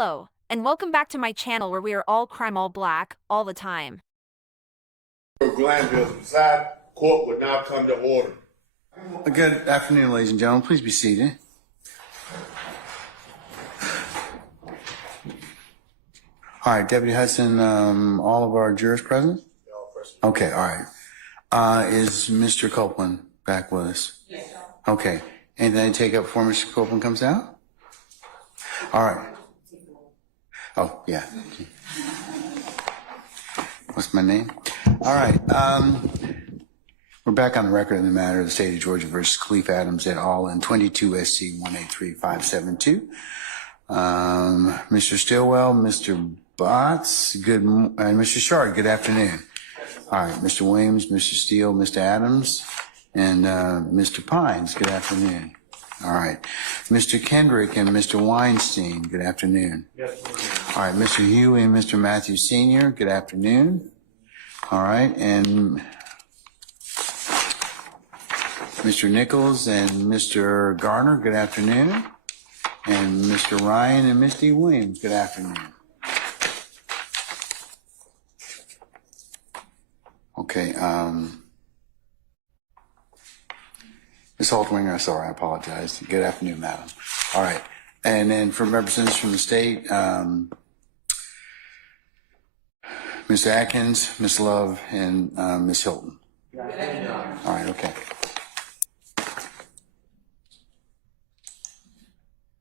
Hello, and welcome back to my channel where we are all crime all black, all the time. Glanville beside court will now come to order. Good afternoon, ladies and gentlemen. Please be seated. All right, Deputy Hudson, all of our jurors present? Okay, all right. Is Mr. Copeland back with us? Yes. Okay. Anything to take up before Mr. Copeland comes out? All right. Oh, yeah. What's my name? All right. We're back on the record in the matter of the state of Georgia versus Khalif Adams et al. In 22 SC 183572. Mr. Stillwell, Mr. Botts, and Mr. Shard, good afternoon. All right, Mr. Williams, Mr. Steele, Mr. Adams, and Mr. Pines, good afternoon. All right, Mr. Kendrick and Mr. Weinstein, good afternoon. Yes. All right, Mr. Huey and Mr. Matthews Sr., good afternoon. All right, and Mr. Nichols and Mr. Garner, good afternoon. And Mr. Ryan and Ms. D. Williams, good afternoon. Okay, Ms. Haltwinger, sorry, I apologize. Good afternoon, madam. All right, and then from representatives from the state, Mr. Atkins, Ms. Love, and Ms. Hylton. All right, okay.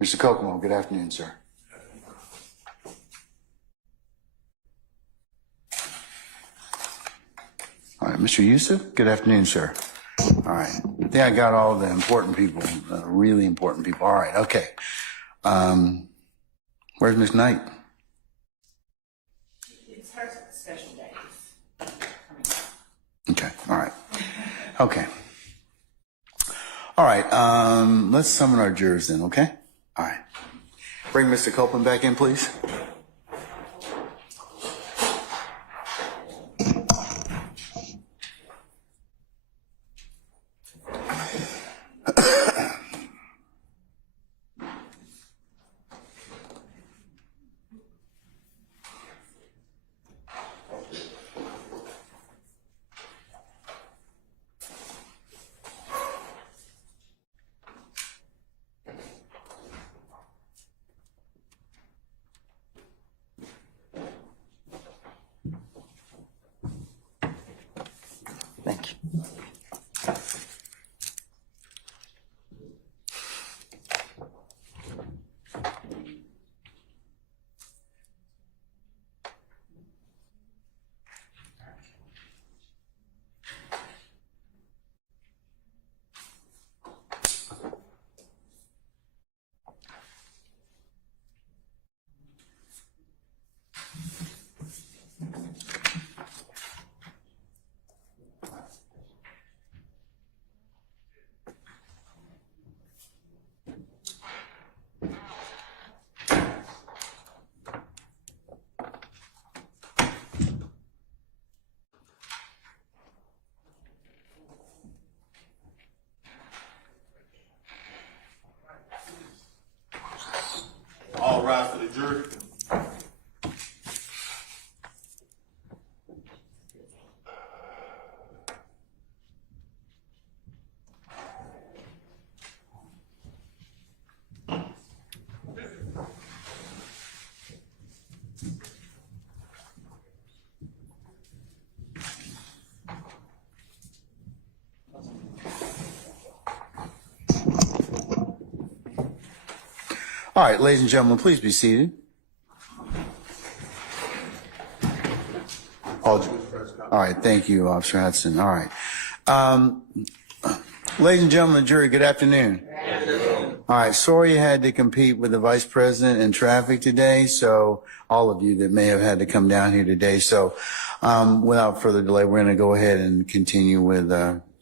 Mr. Kokomo, good afternoon, sir. All right, Mr. Yusuf, good afternoon, sir. All right, I think I got all the important people, really important people. All right, okay. Where's Miss Knight? It's her special days. Okay, all right. Okay. All right, let's summon our jurors then, okay? All right. Bring Mr. Copeland back in, please. Thank you. All rise for the jury. All right, ladies and gentlemen, please be seated. All right, thank you, Officer Hudson. All right. Ladies and gentlemen, the jury, good afternoon. Good afternoon. All right, sorry you had to compete with the vice president in traffic today, so all of you that may have had to come down here today. So without further delay, we're going to go ahead and continue with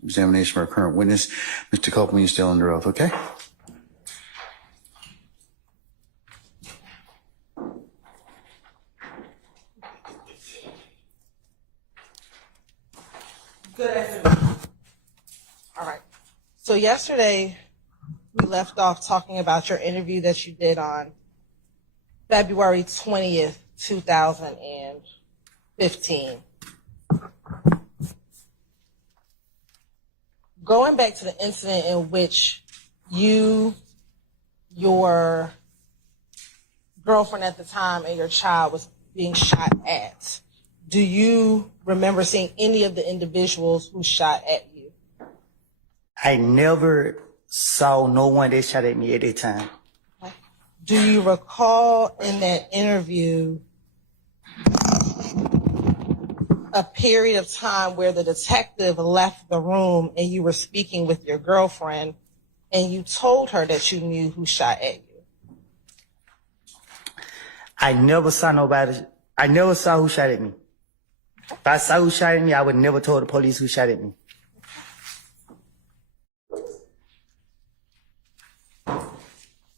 examination of our current witness. Mr. Copeland, you're still under oath, okay? Good afternoon. All right. So yesterday we left off talking about your interview that you did on February 20th, 2015. Going back to the incident in which you, your girlfriend at the time, and your child was being shot at, do you remember seeing any of the individuals who shot at you? I never saw no one that shot at me at that time. Do you recall in that interview a period of time where the detective left the room and you were speaking with your girlfriend and you told her that you knew who shot at you? I never saw nobody. I never saw who shot at me. If I saw who shot at me, I would never told the police who shot at me.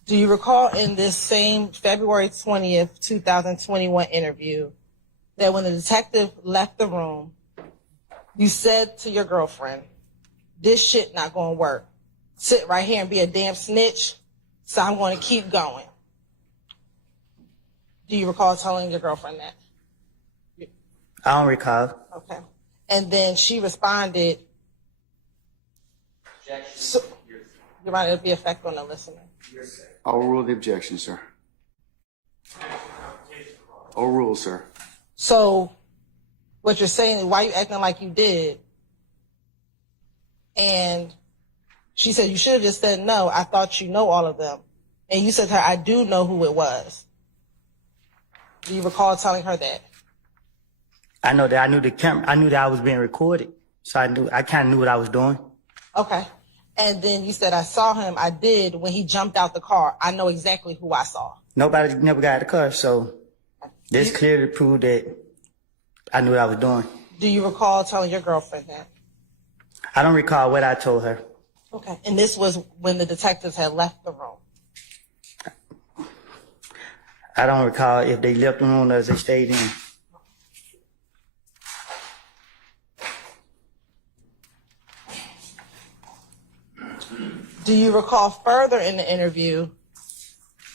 Do you recall in this same February 20th, 2021 interview that when the detective left the room, you said to your girlfriend, "This shit not gonna work. Sit right here and be a damn snitch, so I'm gonna keep going." Do you recall telling your girlfriend that? I don't recall. Okay. And then she responded, so, you're right, it'll be effect on the listener. Overrule the objection, sir. Overrule, sir. So what you're saying is, why you acting like you did? And she said, you should have just said, no, I thought you know all of them. And you said to her, I do know who it was. Do you recall telling her that? I know that I knew the camera. I knew that I was being recorded, so I kind of knew what I was doing. Okay. And then you said, I saw him. I did. When he jumped out the car, I know exactly who I saw. Nobody never got out of the car, so this clearly proved that I knew what I was doing. Do you recall telling your girlfriend that? I don't recall what I told her. Okay. And this was when the detectives had left the room. I don't recall if they left the room or if they stayed in. Do you recall further in the interview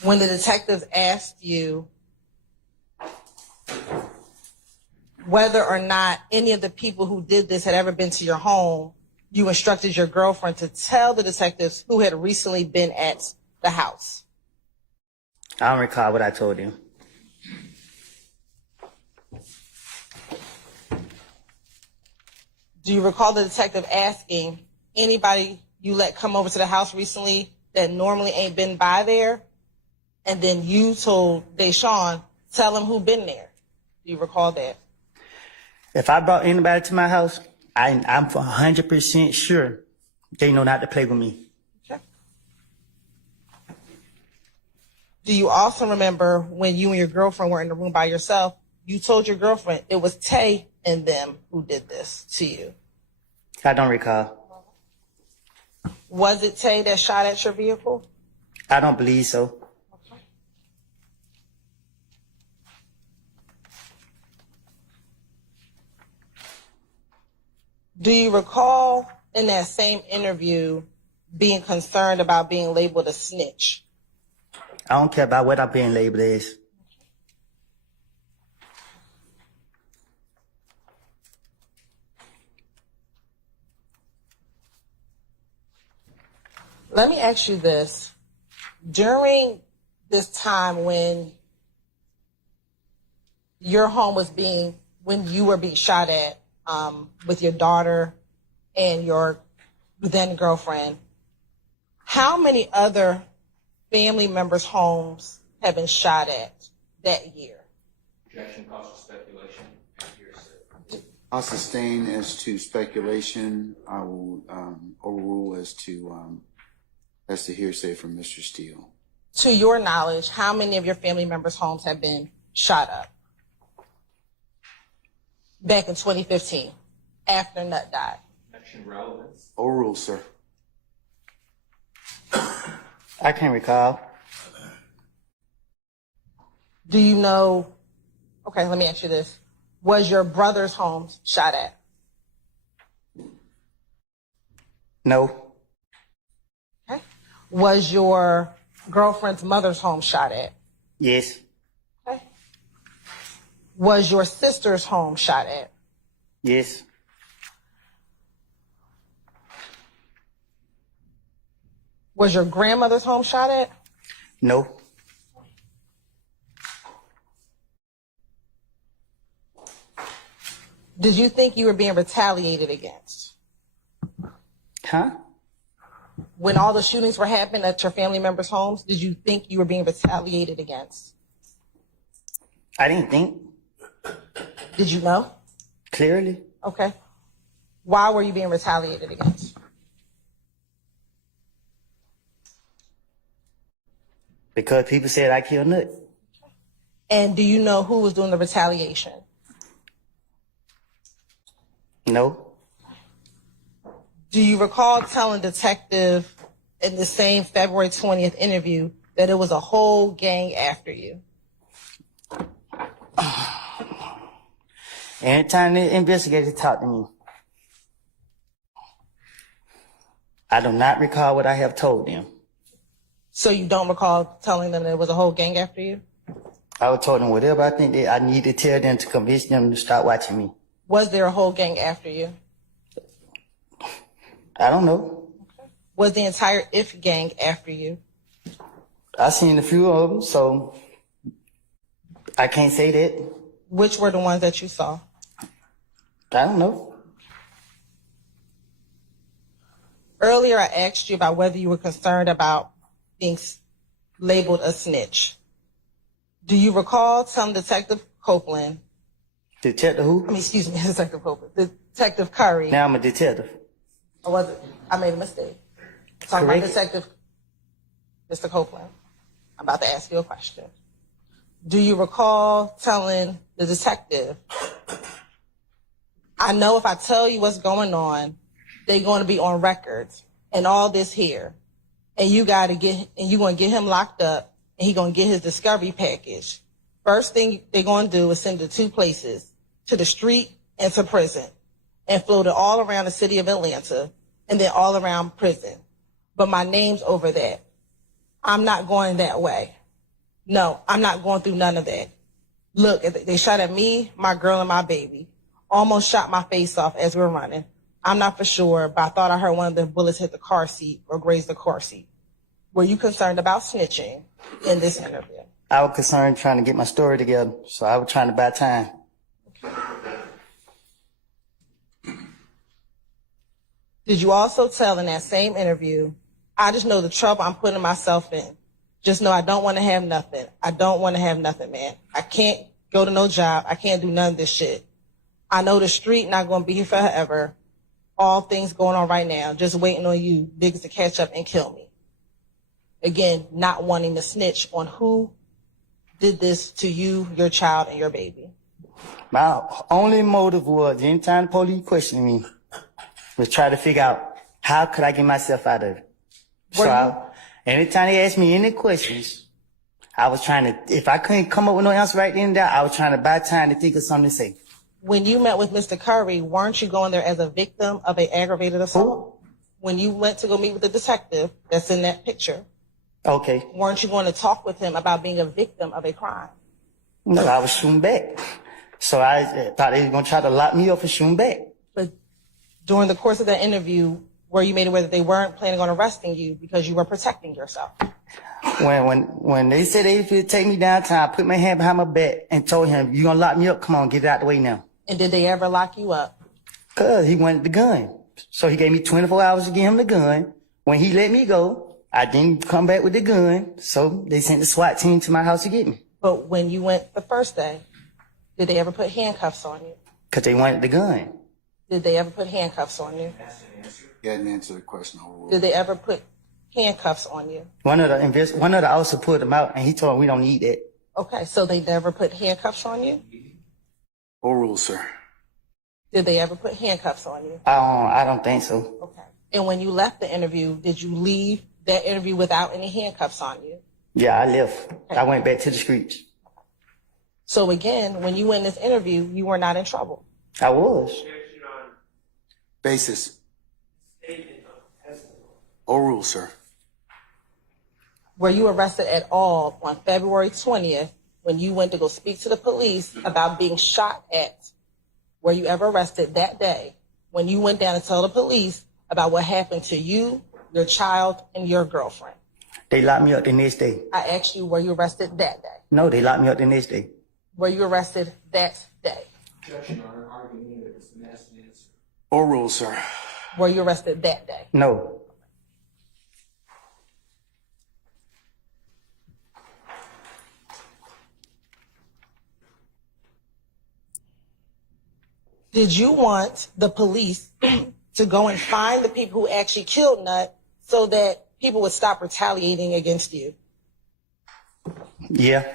when the detectives asked you whether or not any of the people who did this had ever been to your home, you instructed your girlfriend to tell the detectives who had recently been at the house? I don't recall what I told them. Do you recall the detective asking anybody you let come over to the house recently that normally ain't been by there? And then you told Deshaun, tell him who been there. Do you recall that? If I brought anybody to my house, I'm 100% sure they know not to play with me. Okay. Do you also remember when you and your girlfriend were in the room by yourself, you told your girlfriend it was Tay and them who did this to you? I don't recall. Was it Tay that shot at your vehicle? I don't believe so. Okay. Do you recall in that same interview being concerned about being labeled a snitch? I don't care about what I'm being labeled as. Let me ask you this. During this time when your home was when you were being shot at with your daughter and your then girlfriend, how many other family members' homes have been shot at that year? Objection calls for speculation and hearsay. I'll sustain as to speculation. I will overrule as to hearsay from Mr. Steele. To your knowledge, how many of your family members' homes have been shot up back in 2015 after Nut died? Objection relevance. Overrule, sir. I can't recall. Do you know? Okay, let me ask you this. Was your brother's home shot at? No. Okay. Was your girlfriend's mother's home shot at? Yes. Was your sister's home shot at? Yes. Was your grandmother's home shot at? No. Did you think you were being retaliated against? Huh? When all the shootings were happening at your family members' homes, did you think you were being retaliated against? I didn't think. Did you know? Clearly. Okay. Why were you being retaliated against? Because people said I killed Nut. And do you know who was doing the retaliation? No. Do you recall telling detective in the same February 20th interview that it was a whole gang after you? Anytime the investigator talked to me, I do not recall what I have told them. So you don't recall telling them there was a whole gang after you? I would told them whatever I think that I need to tell them to convince them to stop watching me. Was there a whole gang after you? I don't know. Was the entire IF gang after you? I seen a few of them, so I can't say that. Which were the ones that you saw? I don't know. Earlier, I asked you about whether you were concerned about being labeled a snitch. Do you recall telling Detective Copeland, Detective who? excuse me, Detective Copeland, Detective Curry, Now I'm a detective. or was it? I made a mistake. I'm talking about Correct. Detective Mr. Copeland. I'm about to ask you a question. Do you recall telling the detective, I know if I tell you what's going on, they're going to be on records and all this here, and you're going to get him locked up, and he's going to get his discovery package. First thing they're going to do is send it to two places, to the street and to prison, and float it all around the city of Atlanta, and then all around prison. But my name's over that. I'm not going that way. No, I'm not going through none of that. Look, they shot at me, my girl, and my baby. Almost shot my face off as we were running. I'm not for sure, but I thought I heard one of the bullets hit the car seat or graze the car seat. Were you concerned about snitching in this interview? I was concerned trying to get my story together, so I was trying to buy time. Did you also tell in that same interview, I just know the trouble I'm putting myself in. Just know I don't want to have nothing. I don't want to have nothing, man. I can't go to no job. I can't do none of this shit. I know the street not going to be here forever. All things going on right now, just waiting on you niggas to catch up and kill me. Again, not wanting to snitch on who did this to you, your child, and your baby. My only motive was anytime the police questioned me was try to figure out how could I get myself out of it. Anytime they asked me any questions, I was trying to, if I couldn't come up with no answer right then and there, I was trying to buy time to think of something to say. When you met with Mr. Curry, weren't you going there as a victim of an aggravated assault? When you went to go meet with the detective that's in that picture, Okay. weren't you going to talk with him about being a victim of a crime? No, I was shooting back. So I thought they were going to try to lock me up for shooting back. But during the course of that interview, were you made aware that they weren't planning on arresting you because you were protecting yourself? When they said they would take me downtown, I put my hand behind my back and told him, you going to lock me up? Come on, get it out the way now. And did they ever lock you up? Because he wanted the gun. So he gave me 24 hours to give him the gun. When he let me go, I didn't come back with the gun. So they sent the SWAT team to my house to get me. But when you went the first day, did they ever put handcuffs on you? Because they wanted the gun. Did they ever put handcuffs on you? You hadn't answered the question. Overruled. Did they ever put handcuffs on you? One of the officers pulled him out and he told him we don't need that. Okay, so they never put handcuffs on you? Overruled, sir. Did they ever put handcuffs on you? I don't think so. Okay. And when you left the interview, did you leave that interview without any handcuffs on you? Yeah, I left. I went back to the streets. So again, when you went in this interview, you were not in trouble. I was. Basis. Overruled, sir. Were you arrested at all on February 20th, when you went to go speak to the police about being shot at? Were you ever arrested that day when you went down to tell the police about what happened to you, your child, and your girlfriend? They locked me up the next day. I asked you, were you arrested that day? No, they locked me up the next day. Were you arrested that day? Objection, Your Honor, arguing that it's an asked and answer. Or rule, sir. Were you arrested that day? No. Did you want the police to go and find the people who actually killed Nut so that people would stop retaliating against you? Yeah.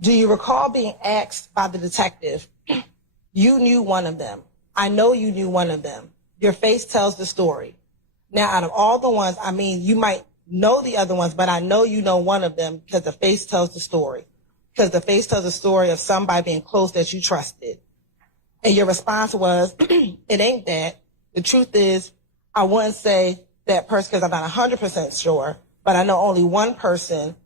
Do you recall being asked by the detective, you knew one of them. I know you knew one of them. Your face tells the story. Now, out of all the ones, I mean, you might know the other ones, but I know you know one of them because the face tells the story. Because the face tells the story of somebody being close that you trusted. And your response was, it ain't that. The truth is, I wouldn't say that person because I'm not 100% sure, but I know only one person.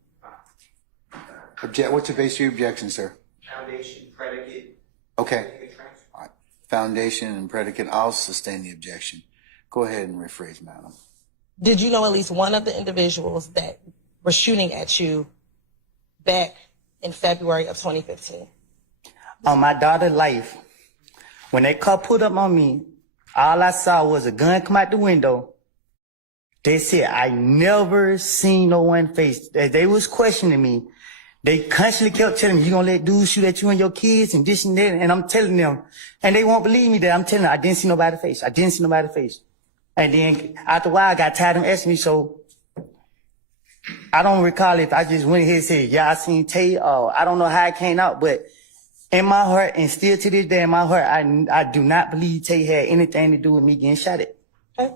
What's the base of your objection, sir? Foundation, predicate. Okay. Transfer. All right. Foundation and predicate. I'll sustain the objection. Go ahead and rephrase, madam. Did you know at least one of the individuals that were shooting at you back in February of 2015? On my daughter's life, when that car pulled up on me, all I saw was a gun come out the window. They said, I never seen no one face. They was questioning me. They constantly kept telling me, you gonna let dudes shoot at you and your kids and this and that. And I'm telling them, and they won't believe me that I'm telling them, I didn't see nobody's face. I didn't see nobody's face. And then after a while, I got tired of them asking me, so I don't recall if I just went ahead and said, yeah, I seen Tay. I don't know how it came out, but in my heart, and still to this day in my heart, I do not believe Tay had anything to do with me getting shot at. Okay.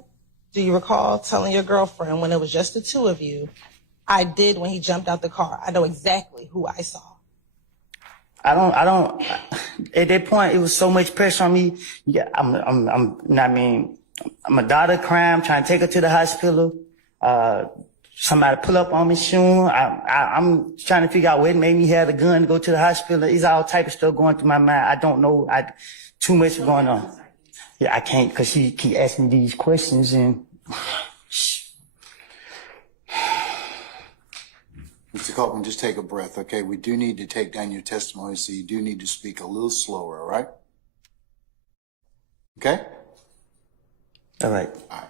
Do you recall telling your girlfriend when it was just the two of you, I did when he jumped out the car? I know exactly who I saw. I don't, at that point, it was so much pressure on me. Yeah, I'm a daughter crying, trying to take her to the hospital. Somebody pull up on me soon. I'm trying to figure out what made me have the gun to go to the hospital. It's all type of stuff going through my mind. I don't know. Too much going on. Yeah, I can't, cause she keep asking me these questions and. Mr. Copeland, just take a breath, okay? We do need to take down your testimony, so you do need to speak a little slower, all right? Okay? All right. All right.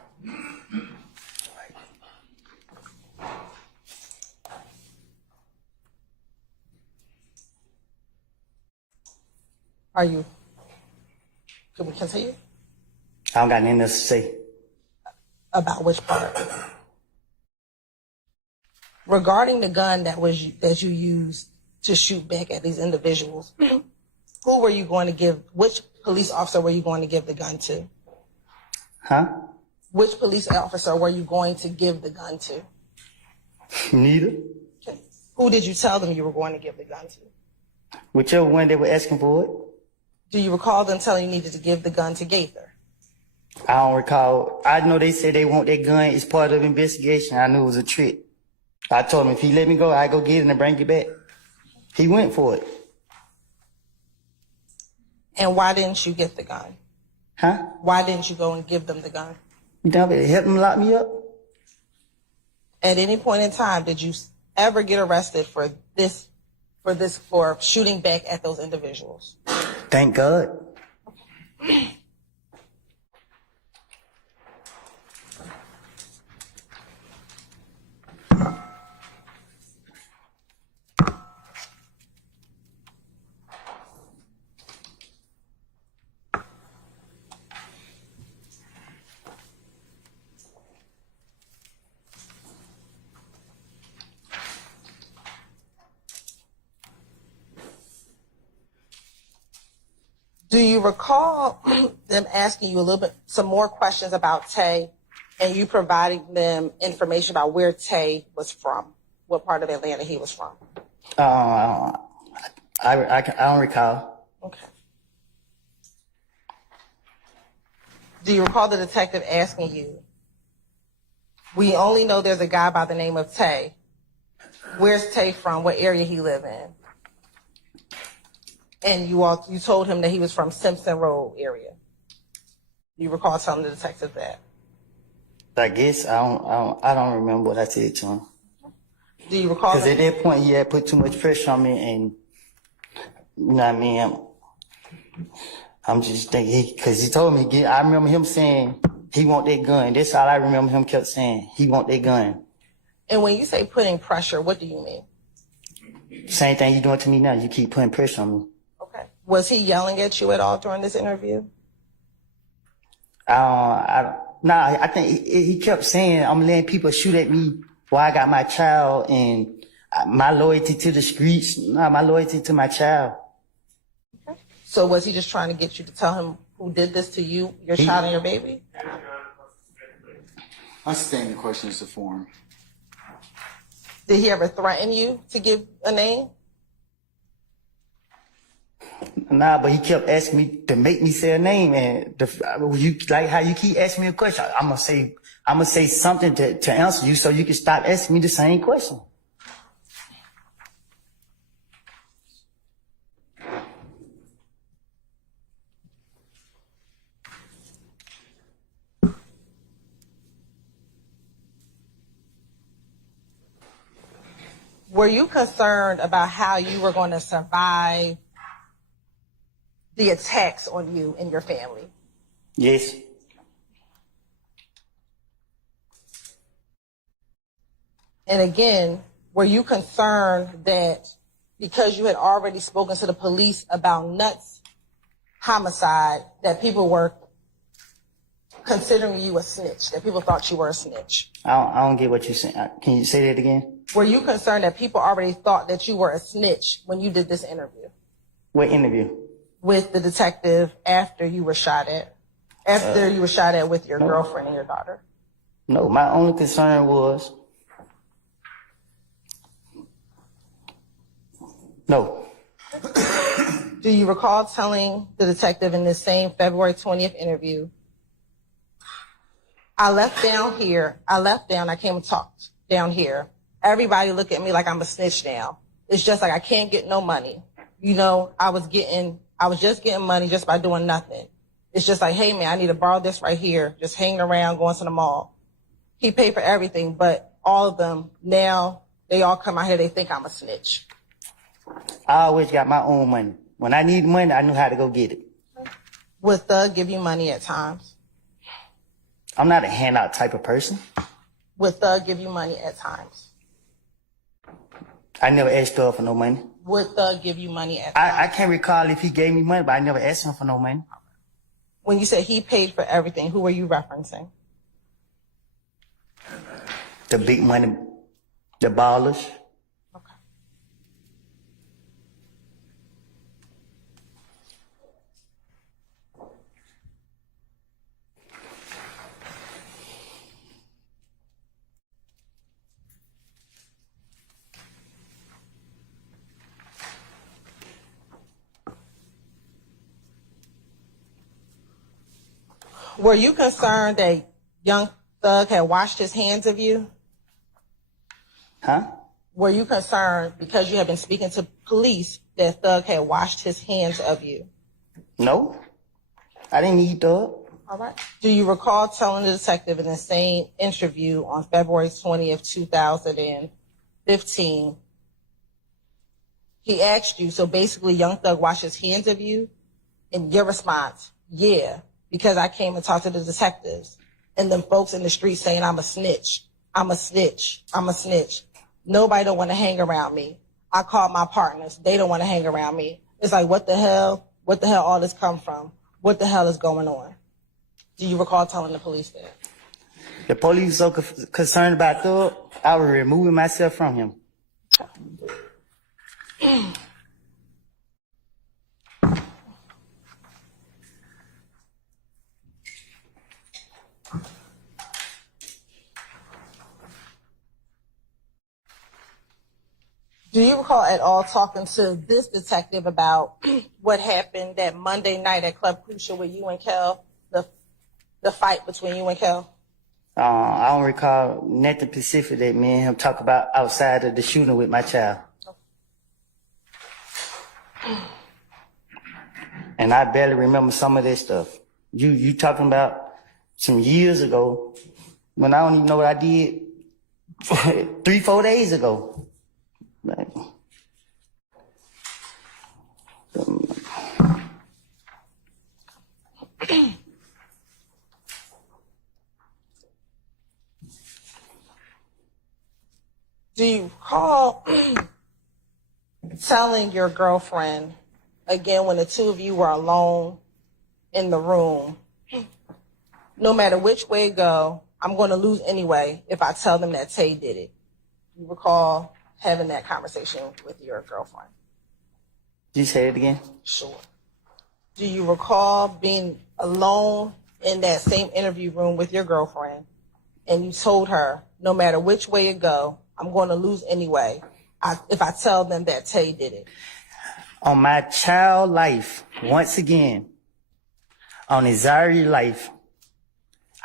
Are you? Can we continue? I don't got nothing else to say. About which part? Regarding the gun that you used to shoot back at these individuals, who were you going to give? Which police officer were you going to give the gun to? Huh? Which police officer were you going to give the gun to? Neither. Okay. Who did you tell them you were going to give the gun to? Whichever one they were asking for it. Do you recall them telling you needed to give the gun to Gaither? I don't recall. I know they said they want that gun. It's part of the investigation. I knew it was a trick. I told him if he let me go, I go get it and bring it back. He went for it. And why didn't you get the gun? Huh? Why didn't you go and give them the gun? You know, it helped him lock me up. At any point in time, did you ever get arrested for shooting back at those individuals? Thank God. Do you recall them asking you some more questions about Tay, and you providing them information about where Tay was from, what part of Atlanta he was from? I don't recall. Okay. Do you recall the detective asking you, we only know there's a guy by the name of Tay. Where's Tay from? What area he live in? And you told him that he was from Simpson Road area. Do you recall telling the detective that? I guess I don't remember what I said to him. Do you recall? Because at that point, he had put too much pressure on me, and you know what I mean. I'm just thinking because he told me. I remember him saying he want that gun. That's all I remember him kept saying. He want that gun. And when you say putting pressure, what do you mean? Same thing you doing to me now. You keep putting pressure on me. Okay. Was he yelling at you at all during this interview? I think he kept saying, I'm letting people shoot at me while I got my child, and my loyalty to the streets, my loyalty to my child. Okay. So was he just trying to get you to tell him who did this to you, your child and your baby? I stand the question as a form. Did he ever threaten you to give a name? Nah, but he kept asking me to make me say a name, and you like how you keep asking me a question. I'm gonna say something to answer you, so you can stop asking me the same question. Were you concerned about how you were going to survive the attacks on you and your family? Yes. And again, were you concerned that because you had already spoken to the police about Nuts' homicide, that people were considering you a snitch, that people thought you were a snitch? I don't get what you're saying. Can you say that again? Were you concerned that people already thought that you were a snitch when you did this interview? What interview? With the detective after you were shot at? After you were shot at with your girlfriend and your daughter? No, my only concern was... No. Do you recall telling the detective in this same February 20th interview, I left down, I came and talked down here. Everybody look at me like I'm a snitch now. It's just like I can't get no money. You know, I was just getting money just by doing nothing. It's just like, hey man, I need to borrow this right here, just hanging around, going to the mall. He paid for everything, but all of them, now they all come out here, they think I'm a snitch. I always got my own money. When I need money, I knew how to go get it. Would Thug give you money at times? I'm not a handout type of person. Would Thug give you money at times? I never asked Thug for no money. Would Thug give you money at times? I can't recall if he gave me money, but I never asked him for no money. When you said he paid for everything, who were you referencing? The big money, the ballers. Okay. Were you concerned that young Thug had washed his hands of you? Huh? Were you concerned because you had been speaking to police that Thug had washed his hands of you? No. I didn't need Thug. All right. Do you recall telling the detective in the same interview on February 20th, 2015, he asked you, so basically Young Thug washed his hands of you? And your response, yeah, because I came and talked to the detectives and them folks in the street saying I'm a snitch, I'm a snitch, I'm a snitch. Nobody don't want to hang around me. I called my partners. They don't want to hang around me. It's like, what the hell? What the hell all this come from? What the hell is going on? Do you recall telling the police that? The police so concerned about Thug, I was removing myself from him. Do you recall at all talking to this detective about what happened that Monday night at Club Crucial with you and Kel, The fight between you and Kel? I don't recall nothing specific that me and him talk about outside of the shooting with my child. And I barely remember some of this stuff. You talking about some years ago when I don't even know what I did 3-4 days ago. Like, do you recall telling your girlfriend, again, when the two of you were alone in the room, no matter which way it go, I'm going to lose anyway if I tell them that Tay did it? Do you recall having that conversation with your girlfriend? Did you say it again? Sure. Do you recall being alone in that same interview room with your girlfriend and you told her, no matter which way it go, I'm going to lose anyway if I tell them that Tay did it? On my child life, once again, on Izari life,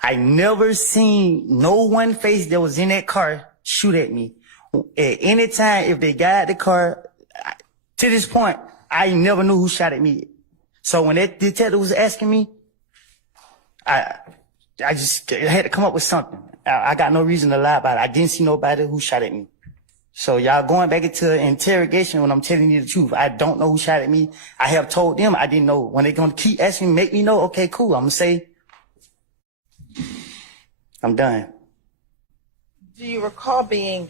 I never seen no one face that was in that car shoot at me. At any time, if they got out the car, to this point, I never knew who shot at me. So when that detective was asking me, I just had to come up with something. I got no reason to lie about it. I didn't see nobody who shot at me. So y'all going back into interrogation when I'm telling you the truth. I don't know who shot at me. I have told them I didn't know. When they're going to keep asking me, make me know, okay, cool. I'm going to say, I'm done. Do you recall being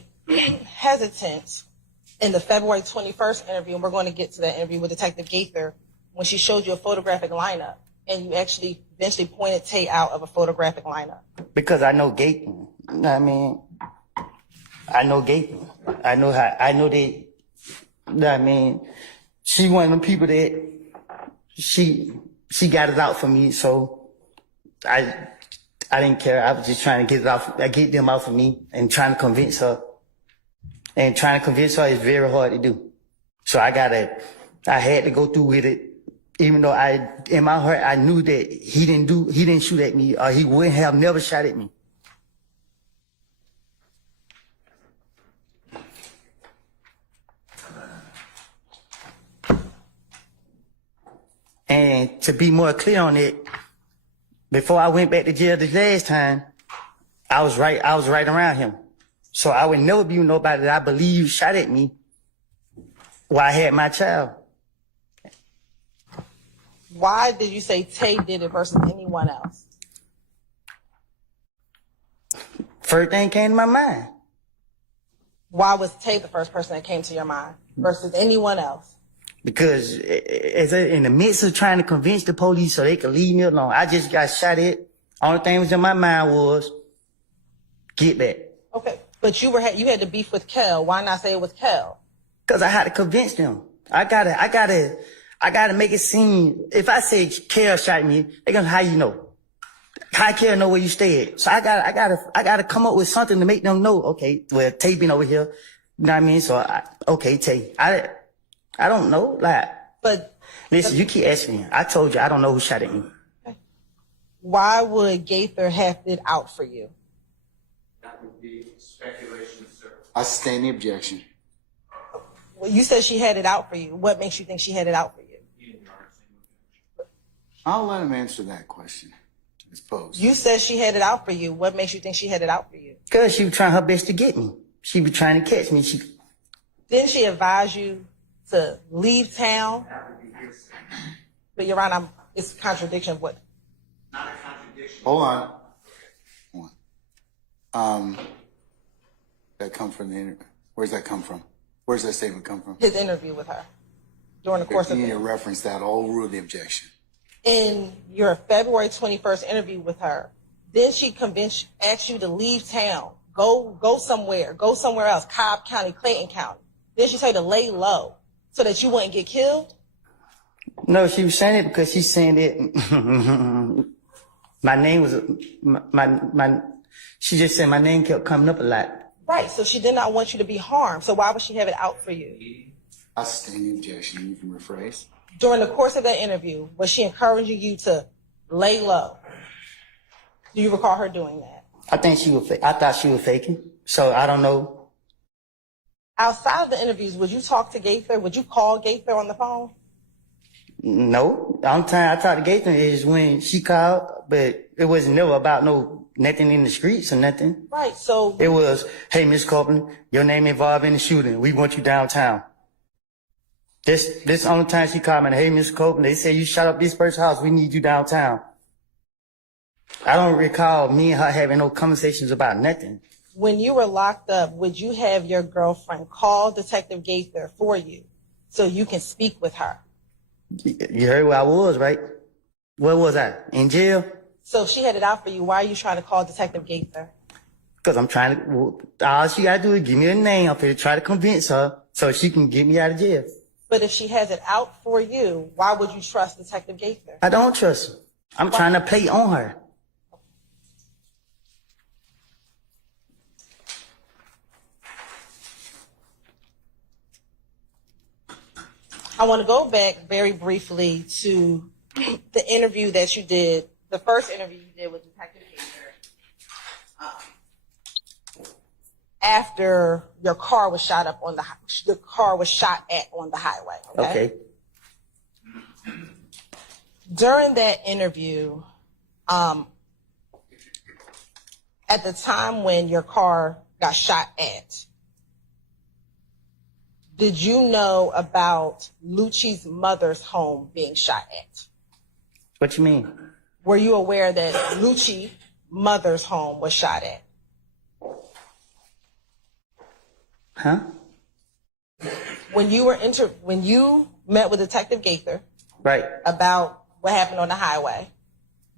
hesitant in the February 21st interview, and we're going to get to that interview with Detective Gaither, when she showed you a photographic lineup, and you actually eventually pointed Tay out of a photographic lineup? Because I know Gaten. I mean, I know Gaten. I know that, I mean, she one of them people that she got it out for me, so I didn't care. I was just trying to get them out for me and trying to convince her. And trying to convince her is very hard to do. So I had to go through with it, even though in my heart, I knew that he didn't shoot at me, or he would have never shot at me. And to be more clear on it, before I went back to jail the last time, I was right around him. So I would never be with nobody that I believe shot at me while I had my child. Why did you say Tay did it versus anyone else? First thing came to my mind. Why was Tay the first person that came to your mind versus anyone else? Because in the midst of trying to convince the police so they could leave me alone, I just got shot at. Only thing was in my mind was, get back. Okay, but you had to beef with Kel. Why not say it was Kel? Because I had to convince them. I gotta make it seem, if I say Kel shot me, they gonna, how you know? How Kel know where you stay at? So I gotta come up with something to make them know, okay, well, Tay been over here. You know what I mean? So, okay, Tay. I don't know, like, But listen, you keep asking me. I told you I don't know who shot at me. why would Gaither have it out for you? That would be speculation, sir. I sustain the objection. Well, you said she had it out for you. What makes you think she had it out for you? I'll let him answer that question. It's posed. You said she had it out for you. What makes you think she had it out for you? Because she was trying her best to get me. She was trying to catch me. Didn't she advise you to leave town? But Your Honor, it's a contradiction of what? Not a contradiction. Hold on. That come from the interview. Where's that come from? Where's that statement come from? His interview with her during the course You Mm-hmm. of need to reference that. I'll rule the objection. in your February 21st interview with her, then she asked you to leave town, go somewhere else, Cobb County, Clayton County. Then she told you to lay low so that you wouldn't get killed. No, she was saying it because she's saying that my name was, she just said my name kept coming up a lot. Right, so she did not want you to be harmed. So why would she have it out for you? I sustain the objection. You can rephrase. During the course of that interview, was she encouraging you to lay low? Do you recall her doing that? I think she was. I thought she was faking. So I don't know. Outside of the interviews, would you talk to Gaither? Would you call Gaither on the phone? No. The only time I talked to Gaither is when she called, but it was never about nothing in the streets or nothing. Right. So It was, hey, Miss Copeland, your name involved in the shooting. We want you downtown. This only time she called me, hey, Miss Copeland, they said you shot up this person's house. We need you downtown. I don't recall me and her having no conversations about nothing. when you were locked up, would you have your girlfriend call Detective Gaither for you so you can speak with her? You heard where I was, right? Where was I? In jail? So if she had it out for you, why are you trying to call Detective Gaither? Because I'm trying to, all she got to do is give me a name. I'm going to try to convince her so she can get me out of jail. But if she has it out for you, why would you trust Detective Gaither? I don't trust her. I'm trying to play on her. I want to go back very briefly to the interview that you did, the first interview you did with Detective Gaither, after your car was shot up on the car was shot at on the highway. Okay. During that interview, at the time when your car got shot at, did you know about Lucci's mother's home being shot at? What you mean? Were you aware that Lucci's mother's home was shot at? Huh? When you met with Detective Gaither Right. about what happened on the highway,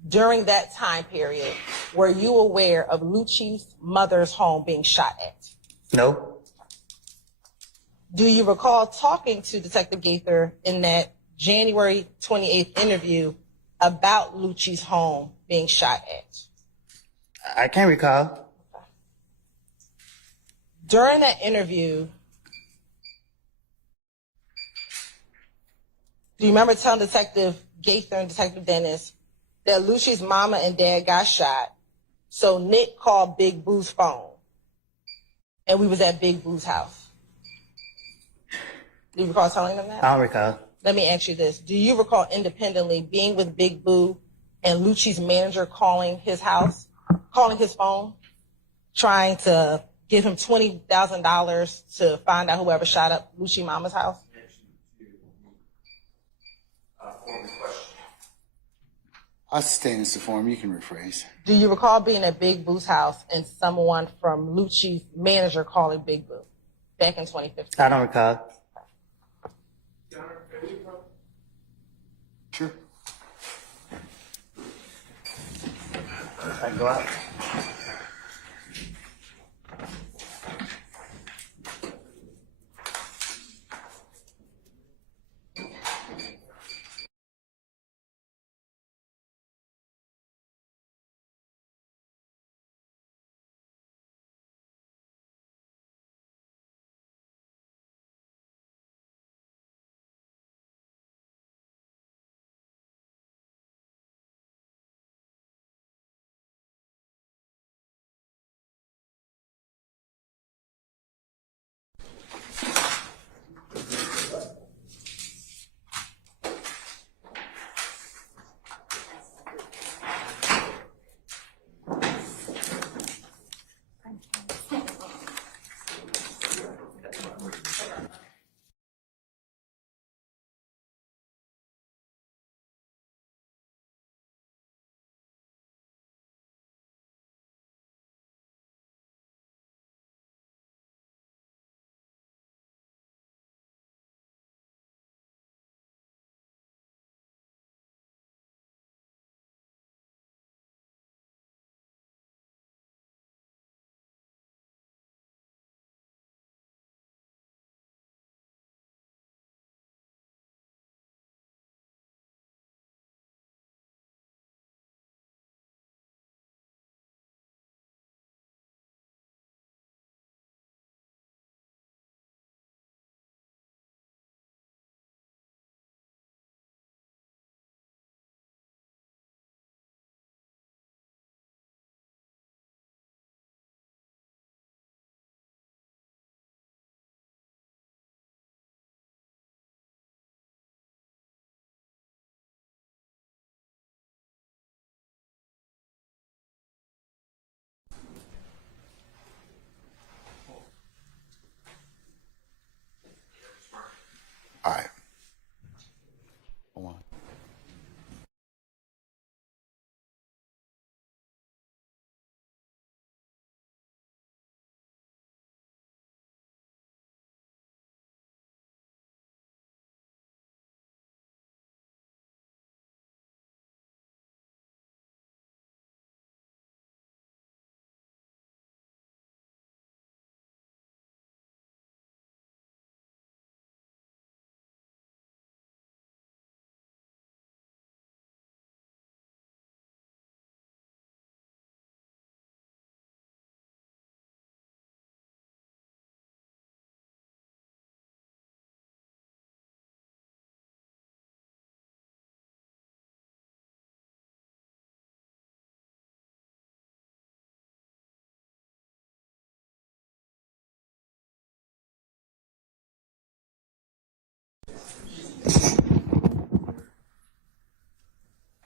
during that time period, were you aware of Lucci's mother's home being shot at? No. Do you recall talking to Detective Gaither in that January 28th interview about Lucci's home being shot at? I can't recall. During that interview, do you remember telling Detective Gaither and Detective Dennis that Lucci's mama and dad got shot, so Nick called Big Boo's phone, and we was at Big Boo's house? Do you recall telling them that? I don't recall. Let me ask you this. Do you recall independently being with Big Boo and Lucci's manager calling his house, calling his phone, trying to give him $20,000 to find out whoever shot up Lucci Mama's house? Form the question. I'll sustain this form. You can rephrase. Do you recall being at Big Boo's house and someone from Lucci's manager calling Big Boo back in 2015? I don't recall. Sure. I can go out.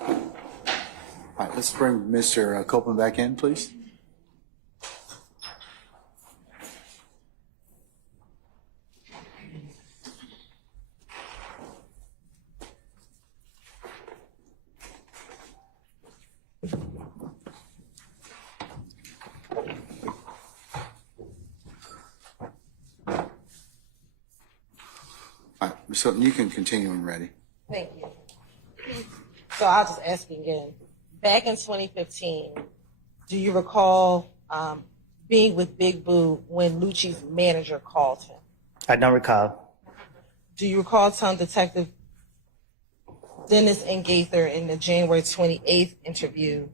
All right, let's bring Mr. Copeland back in, please. All right, so you can continue when ready. Thank you. So I'll just ask you again. Back in 2015, do you recall being with Big Boo when Lucci's manager called him? I don't recall. Do you recall telling Detective Dennis and Gaither in the January 28th interview,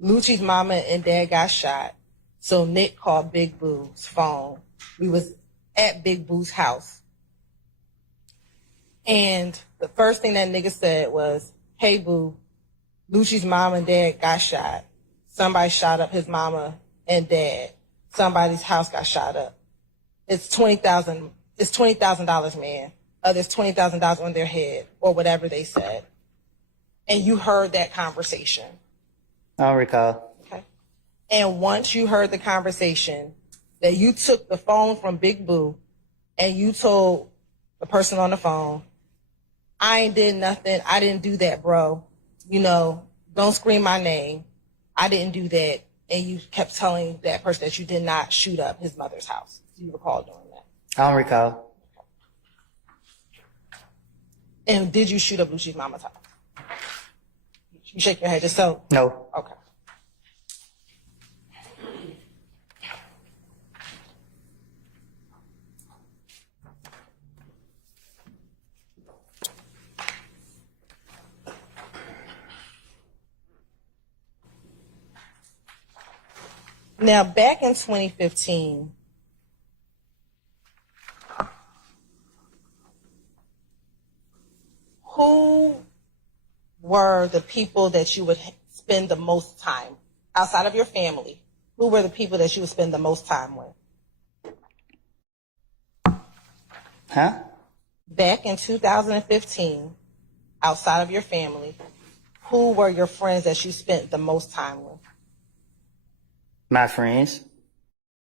Lucci's mama and dad got shot, so Nick called Big Boo's phone. We was at Big Boo's house. And the first thing that nigga said was, hey, Boo, Lucci's mom and dad got shot. Somebody shot up his mama and dad. Somebody's house got shot up. It's $20,000. It's $20,000, man. There's $20,000 on their head, or whatever they said. And you heard that conversation. I don't recall. Okay. And once you heard the conversation, that you took the phone from Big Boo and you told the person on the phone, I ain't did nothing. I didn't do that, bro. You know, don't scream my name. I didn't do that. And you kept telling that person that you did not shoot up his mother's house. Do you recall doing that? I don't recall. And did you shoot up Lucci's mama's house? You shake your head just so. No. Okay. Now, back in 2015, who were the people that you would spend the most time outside of your family? Who were the people that you would spend the most time with? Huh? Back in 2015, outside of your family, who were your friends that you spent the most time with? My friends.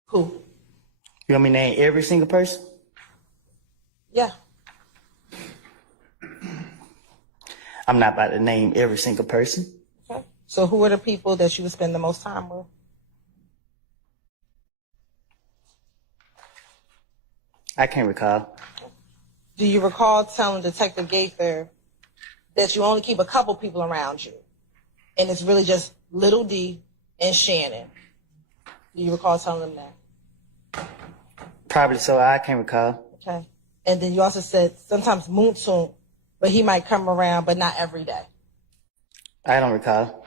Who? You want me to name every single person? Yeah. I'm not about to name every single person. Okay. So who are the people that you would spend the most time with? I can't recall. Do you recall telling Detective Gaither that you only keep a couple people around you, and it's really just Little D and Shannon? Do you recall telling them that? Probably so. I can't recall. Okay. And then you also said sometimes Moontoon, but he might come around, but not every day. I don't recall.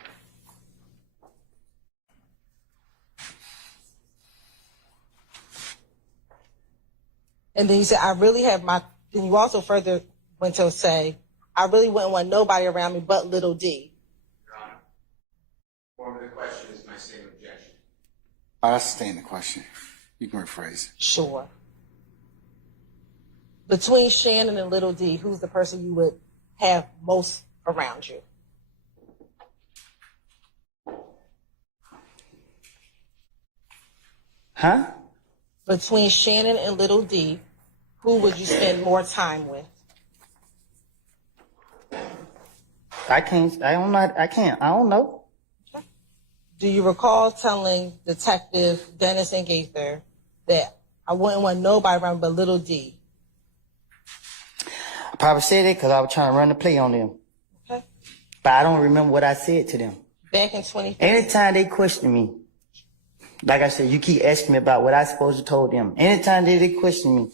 And then you said, I really have my, then you also further went to say, I really wouldn't want nobody around me but Little D. Your Honor, form of the question is my same objection. I'll sustain the question. You can rephrase. Sure. Between Shannon and Little D, who's the person you would have most around you? Huh? Between Shannon and Little D, who would you spend more time with? I don't know. Do you recall telling Detective Dennis and Gaither that I wouldn't want nobody around but Little D? I probably said it because I was trying to run the play on them. Okay. But I don't remember what I said to them. Back in 2015. Anytime they question me, like I said, you keep asking me about what I supposed to told them. Anytime they question me,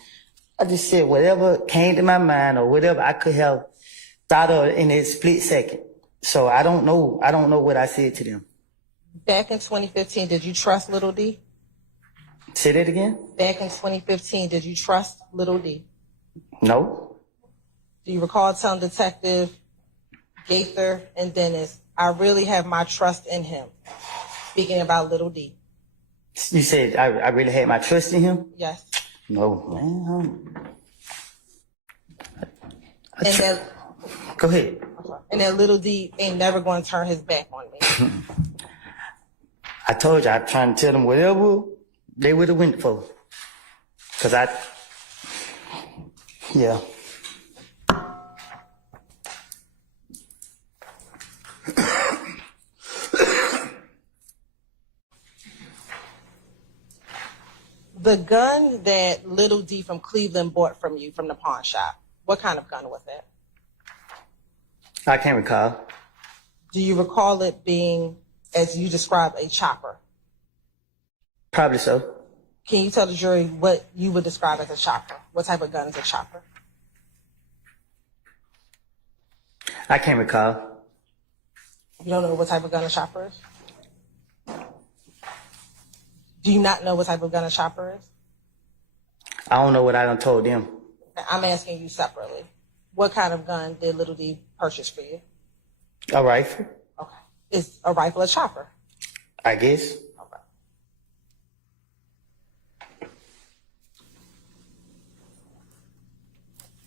I just said whatever came to my mind or whatever I could have thought of in a split second. So I don't know what I said to them. Back in 2015, did you trust Little D? Say that again? Back in 2015, did you trust Little D? No. Do you recall telling Detective Gaither and Dennis, I really have my trust in him, speaking about Little D? You said I really had my trust in him? Yes. No, man. And that, Go ahead. and that little D ain't never going to turn his back on me. I told you, I'm trying to tell them whatever they would have went for. Cause yeah. The gun that little D from Cleveland bought from you from the pawn shop, what kind of gun was that? I can't recall. Do you recall it being, as you described, a chopper? Probably so. Can you tell the jury what you would describe as a chopper? What type of gun is a chopper? I can't recall. You don't know what type of gun a chopper is? Do you not know what type of gun a chopper is? I don't know what I done told them. I'm asking you separately. What kind of gun did little D purchase for you? A rifle, Okay. Is a rifle a chopper? I guess. Okay.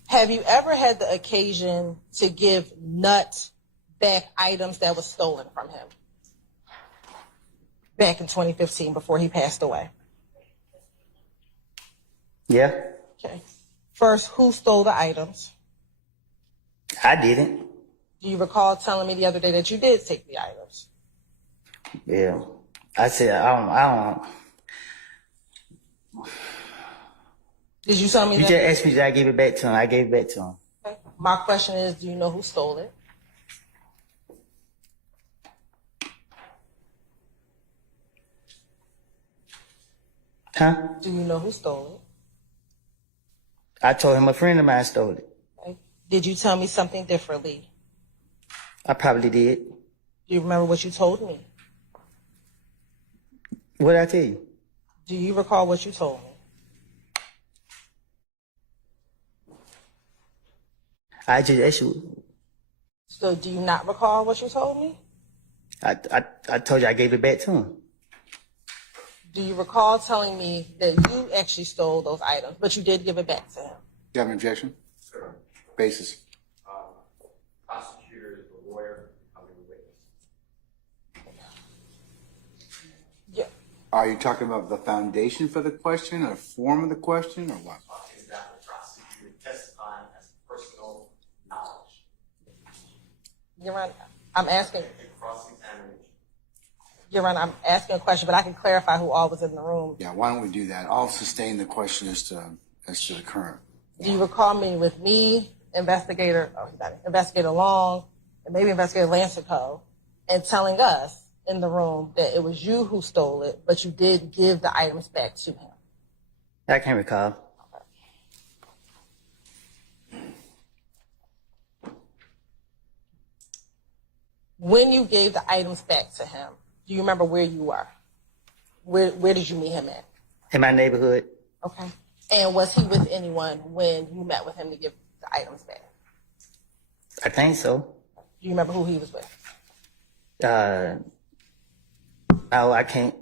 Have you ever had the occasion to give Nut back items that was stolen from him? Back in 2015 before he passed away. Yeah, Okay. First, who stole the items? I didn't. Do you recall telling me the other day that you did take the items? Yeah. I said, I don't. Did you tell me You that? just asked me that I gave it back to him. I gave it back to him. Okay. My question is, do you know who stole it? Huh? Do you know who stole I told him a friend of mine stole it. it? Okay. Did you tell me something differently? I probably did. Do you remember what you told me? What did I tell you? Do you recall what you told me? I just asked you. So do you not recall what you told me? I told you I gave it back to him. Do you recall telling me that you actually stole those items, but you did give it back to him? You have an objection? Basis. Prosecutor is the lawyer, becoming a witness. Yeah. Are you talking about the foundation for the question, or form of the question, or what? Is that the prosecutor testifying as personal knowledge? Your Honor, I'm asking. Cross-examination. Your Honor, I'm asking a question, but I can clarify who all was in the room. Yeah, why don't we do that? I'll sustain the question as to the current. Do you recall meeting with me, investigator Long, and maybe investigator Lancico, and telling us in the room that it was you who stole it, but you did give the items back to him? I can't recall. When you gave the items back to him, do you remember where you were? Where did you meet him at? In my neighborhood, Okay. And was he with anyone when you met with him to give the items back? I think so. Do you remember who he was with? Oh, I can't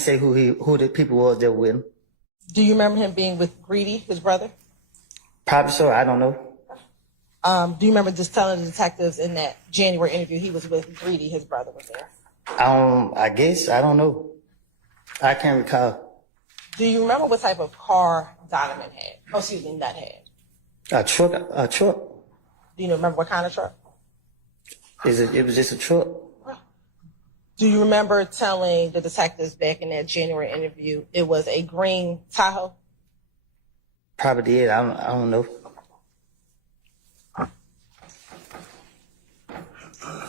say who the people was that with him. Do you remember him being with Greedy, his brother? Probably so. I don't know. Do you remember just telling the detectives in that January interview he was with Greedy, his brother was there? I guess I don't know. I can't recall. Do you remember what type of car Donovan had? Oh, excuse me, Nut had. A truck. Do you remember what kind of truck? It was just a truck. Do you remember telling the detectives back in that January interview it was a green Tahoe? Probably did. I don't know.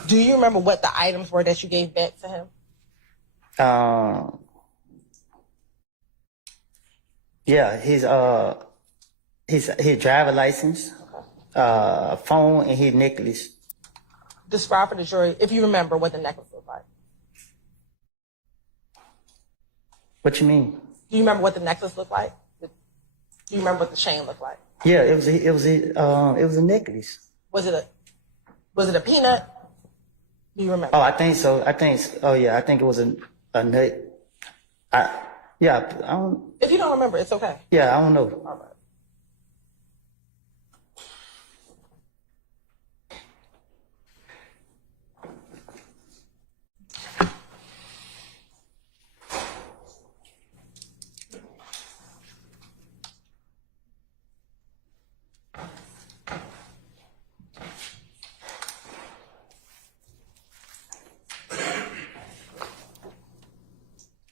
Do you remember what the items were that you gave back to him? Yeah, his driver license, phone, and his necklace. Describe for the jury, if you remember, what the necklace looked like. What you mean? Do you remember what the necklace looked like? Do you remember what the chain looked like? Yeah, it was a necklace. Was it a peanut? Do you remember? Oh, I think so. Oh yeah, I think it was a nut. Yeah, I don't. If you don't remember, it's okay. Yeah, I don't know. All right.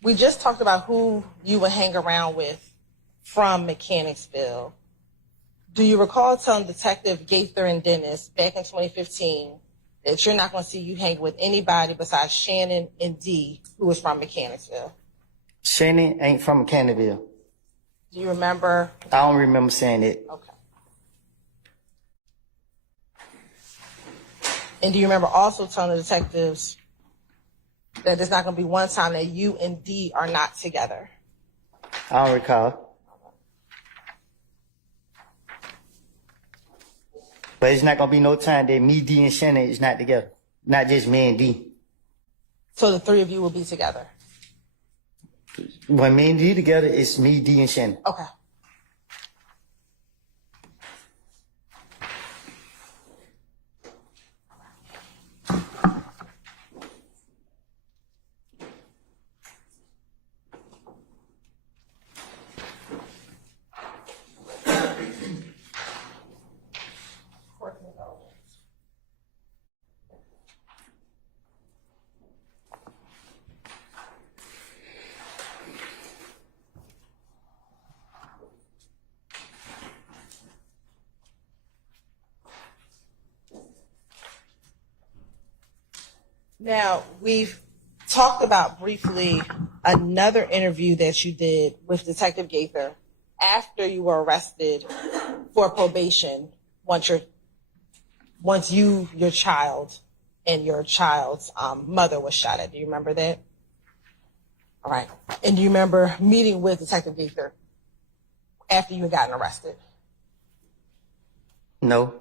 We just talked about who you would hang around with from Mechanicsville. Do you recall telling Detective Gaither and Dennis back in 2015 that you're not going to see you hang with anybody besides Shannon and Dee, who was from Mechanicsville? Shannon ain't from Canterville. Do you remember? I don't remember saying it. Okay. And do you remember also telling the detectives that there's not going to be one time that you and Dee are not together? I don't recall. But it's not going to be no time that me, Dee, and Shannon is not together. Not just me and Dee. So the three of you will be together? When me and Dee together, it's me, Dee, and Shannon. Okay. Now, we've talked about briefly another interview that you did with Detective Gaither after you were arrested for probation once you, your child, and your child's mother was shot at. Do you remember that? All right. And do you remember meeting with Detective Gaither after you had gotten arrested? No.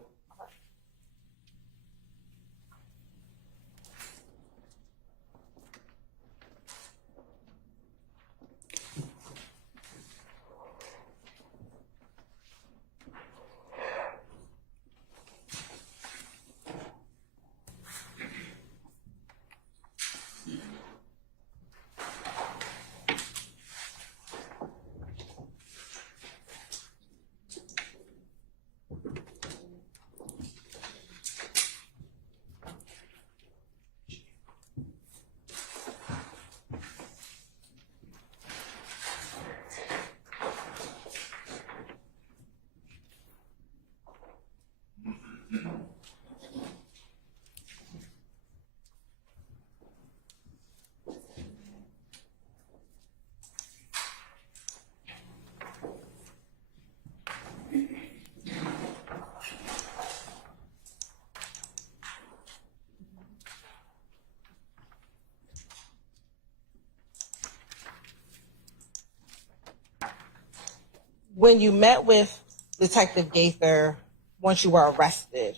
When you met with Detective Gaither once you were arrested,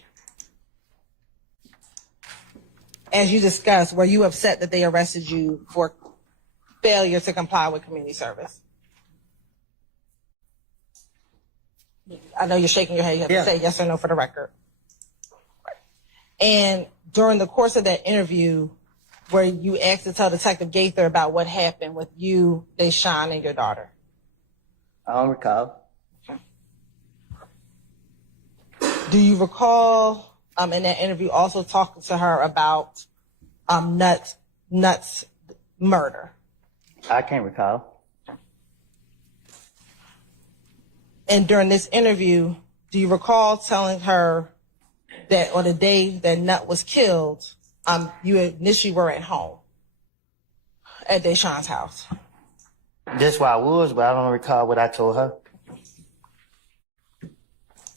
as you discussed, were you upset that they arrested you for failure to comply with community service? I know you're shaking your head. You have to say yes or no for the record. And during the course of that interview, where you asked to tell Detective Gaither about what happened with you, Deshaun, and your daughter? I don't recall. Do you recall in that interview also talking to her about Nuts' murder? I can't recall. And during this interview, do you recall telling her that on the day that Nut was killed, you initially were at home at Deshaun's house? That's where I was, but I don't recall what I told her.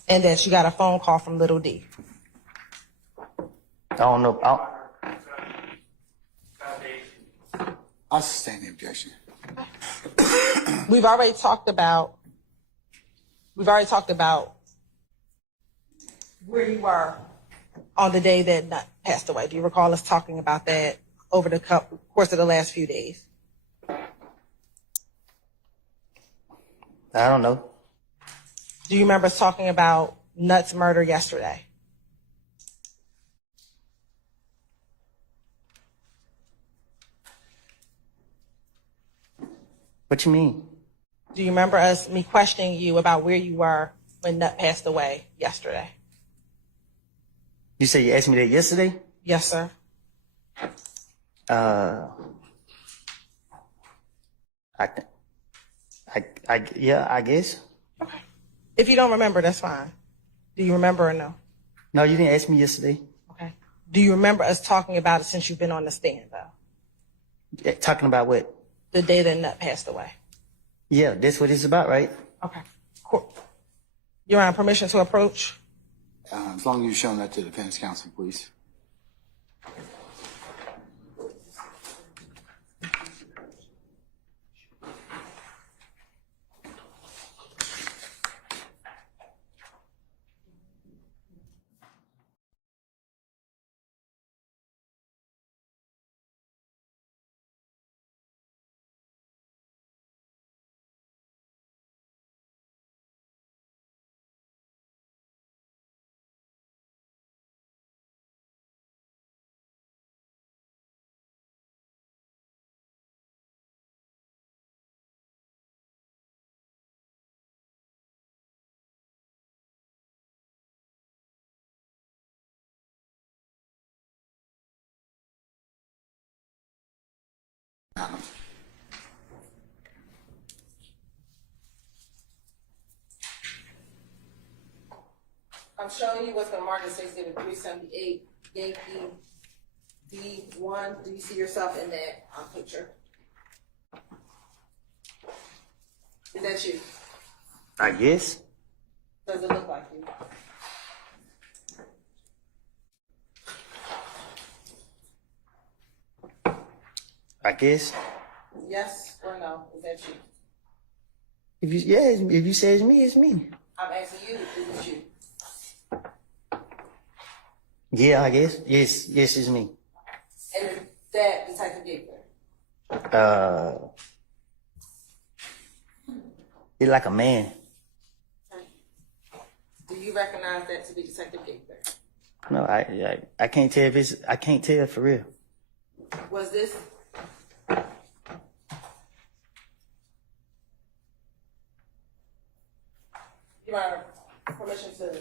And that she got a phone call from Little D. I don't know. I'll sustain the objection. We've already talked about where you were on the day that Nut passed away. Do you recall us talking about that over the course of the last few days? I don't know. Do you remember us talking about Nuts murder yesterday? What you mean? Do you remember me questioning you about where you were when Nut passed away yesterday? You said you asked me that yesterday? Yes, sir. Yeah, I guess. Okay. If you don't remember, that's fine. Do you remember or no? No, you didn't ask me yesterday. Okay. Do you remember us talking about it since you've been on the stand, though? Talking about what? The day that Nut passed away. Yeah, that's what it's about, right? Okay. Cool. You're on permission to approach? As long as you've shown that to the defense counsel, please. I'm showing you what's been marked as 378 Yankee D1. Do you see yourself in that picture? Is that you? I guess. Does it look like you? I guess. Yes or no? Is that you? If you say it's me, it's me. I'm asking you, is it you? Yeah, I guess. Yes, it's me. And is that Detective Gaither? It's like a man. Do you recognize that to be Detective Gaither? No, I can't tell if it's. I can't tell for real. Was this? Your Honor, permission to.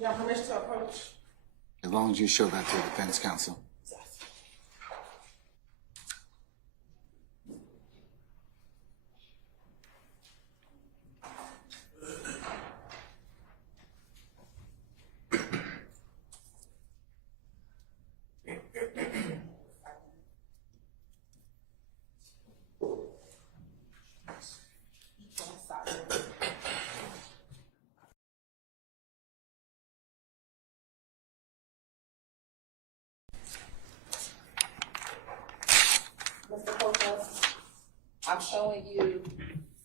You have permission to approach? As long as you show that to the defense counsel. Mr. Cortez, I'm showing you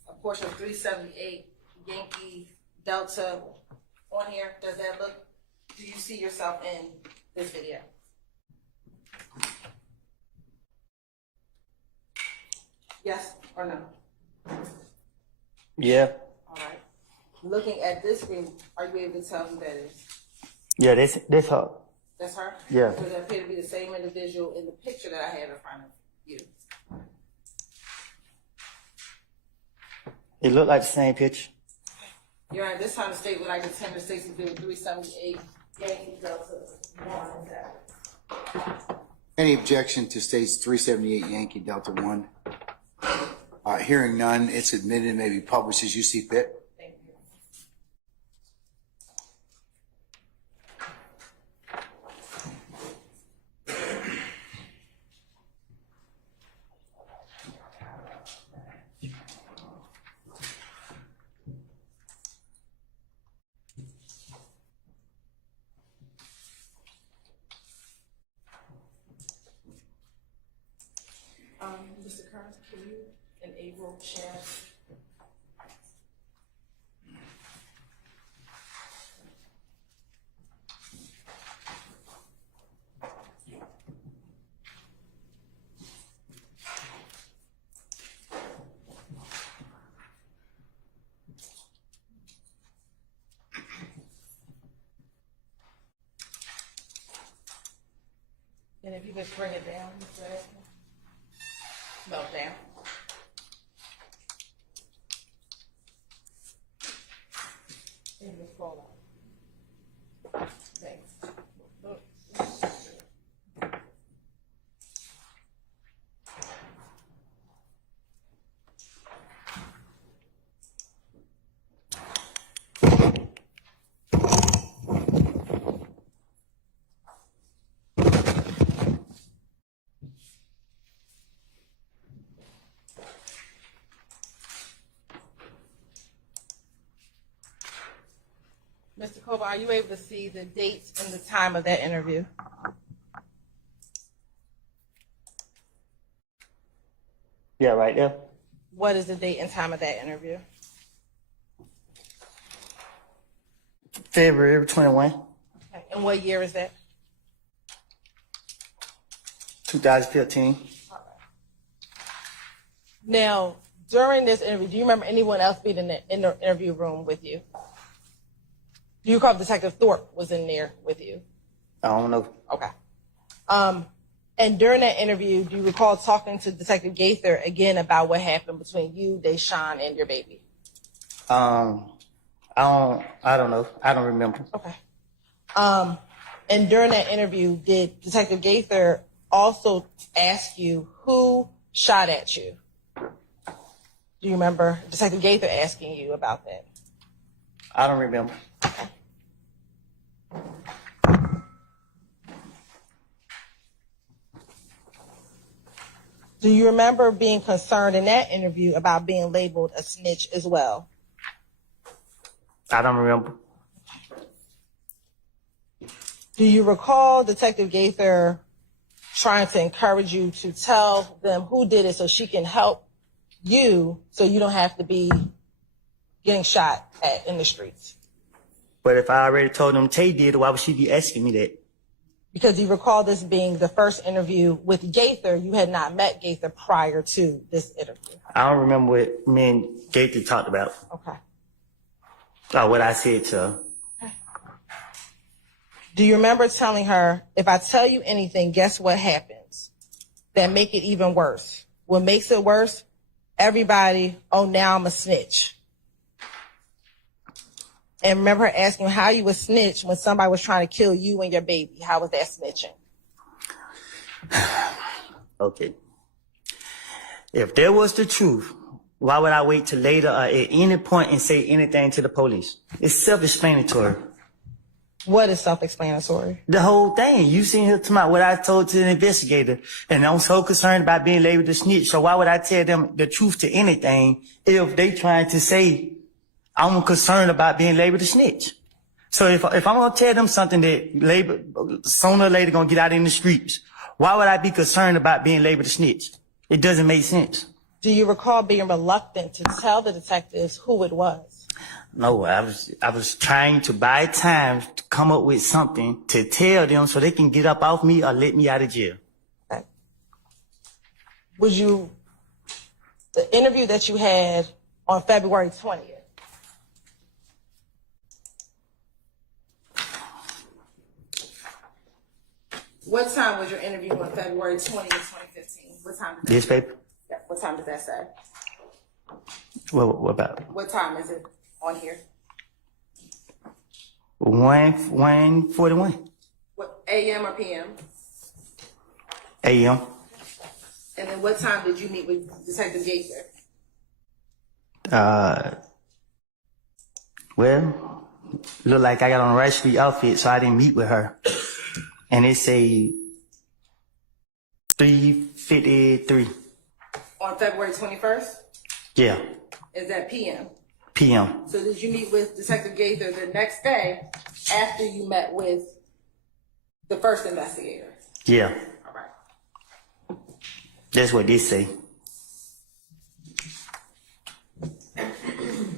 a portion of 378 Yankee Delta on here. Does that look, do you see yourself in this video? Yes or no? Yeah. All right. Looking at this screen, are you able to tell who that is? Yeah, that's her. That's her? Yeah. So that appear to be the same individual in the picture that I have in front of you. It looked like the same picture. Your Honor, this time the state would like to tender state's exhibit 378 Yankee Delta 1. Any objection to states 378 Yankee Delta 1? Hearing none, it's admitted, may be published as you see fit. Thank you. Mr. Kearns, can you enable chat? And if you could bring it down, Mr. Edmund. No, down. And just fall out. Thanks. Mr. Koba, are you able to see the dates and the time of that interview? Yeah, right there. What is the date and time of that interview? February 21, Okay. And what year is that? 2015. Now, during this interview, do you remember anyone else being in the interview room with you? Do you recall Detective Thorpe was in there with you? I don't know. Okay. And during that interview, do you recall talking to Detective Gaither again about what happened between you, Deshaun, and your baby? I don't know. I don't remember. Okay. And during that interview, did Detective Gaither also ask you who shot at you? Do you remember Detective Gaither asking you about that? I don't remember. Do you remember being concerned in that interview about being labeled a snitch as well? I don't remember. Do you recall Detective Gaither trying to encourage you to tell them who did it so she can help you so you don't have to be getting shot at in the streets? But if I already told them Tay did, why would she be asking me that? Because you recall this being the first interview with Gaither. You had not met Gaither prior to this interview. I don't remember what me and Gaither talked about. Okay. Or what I said to her. Do you remember telling her, if I tell you anything, guess what happens? That make it even worse. What makes it worse? Everybody, oh, now I'm a snitch. And remember her asking you how you would snitch when somebody was trying to kill you and your baby. How was that snitching? Okay. If there was the truth, why would I wait till later or at any point and say anything to the police? It's self-explanatory. What is self-explanatory? The whole thing. You seen here tonight what I told to the investigator. And I'm so concerned about being labeled a snitch. So why would I tell them the truth to anything if they trying to say I'm concerned about being labeled a snitch? So if I'm going to tell them something that sooner or later going to get out in the streets, why would I be concerned about being labeled a snitch? It doesn't make sense. Do you recall being reluctant to tell the detectives who it was? No, I was trying to buy time to come up with something to tell them so they can get up off me or let me out of jail. Okay. The interview that you had on February 20th, what time was your interview on February 20th, 2015? What time did that This paper? Yeah, what time did that say? What about? What time is it on here? 1:41 What, AM or PM? a.m. And then what time did you meet with Detective Gaither? Well, look like I got on a right street outfit, so I didn't meet with her. And it say 3:53. On February 21st? Yeah, Is that PM? PM. So did you meet with Detective Gaither the next day after you met with the first investigator? Yeah, All right. that's what they say.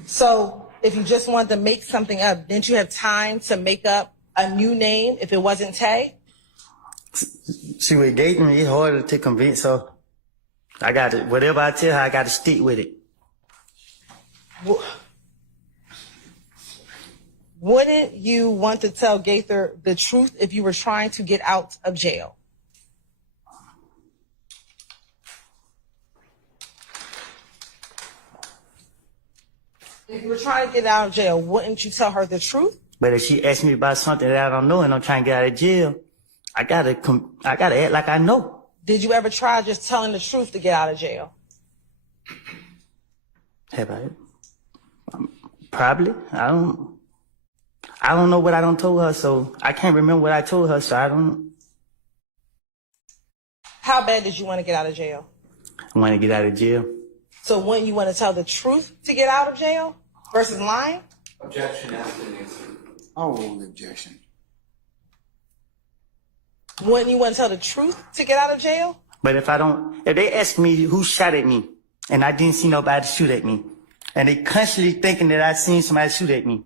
So if you just wanted to make something up, didn't you have time to make up a new name if it wasn't Tay? See, with Gaten, it's harder to convince her. I got to, whatever I tell her, I got to stick with it. Wouldn't you want to tell Gaither the truth if you were trying to get out of jail? If you were trying to get out of jail, wouldn't you tell her the truth? But if she asks me about something that I don't know and I'm trying to get out of jail, I gotta act like I know. Did you ever try just telling the truth to get out of jail? Have I? Probably. I don't know what I don't told her, so I can't remember what I told her, so I don't. How bad did you want to get out of jail? I want to get out of jail. So wouldn't you want to tell the truth to get out of jail versus lying? Objection after Nancy. Oh, objection. Wouldn't you want to tell the truth to get out of jail? But if they ask me who shot at me, and I didn't see nobody shoot at me, and they constantly thinking that I seen somebody shoot at me,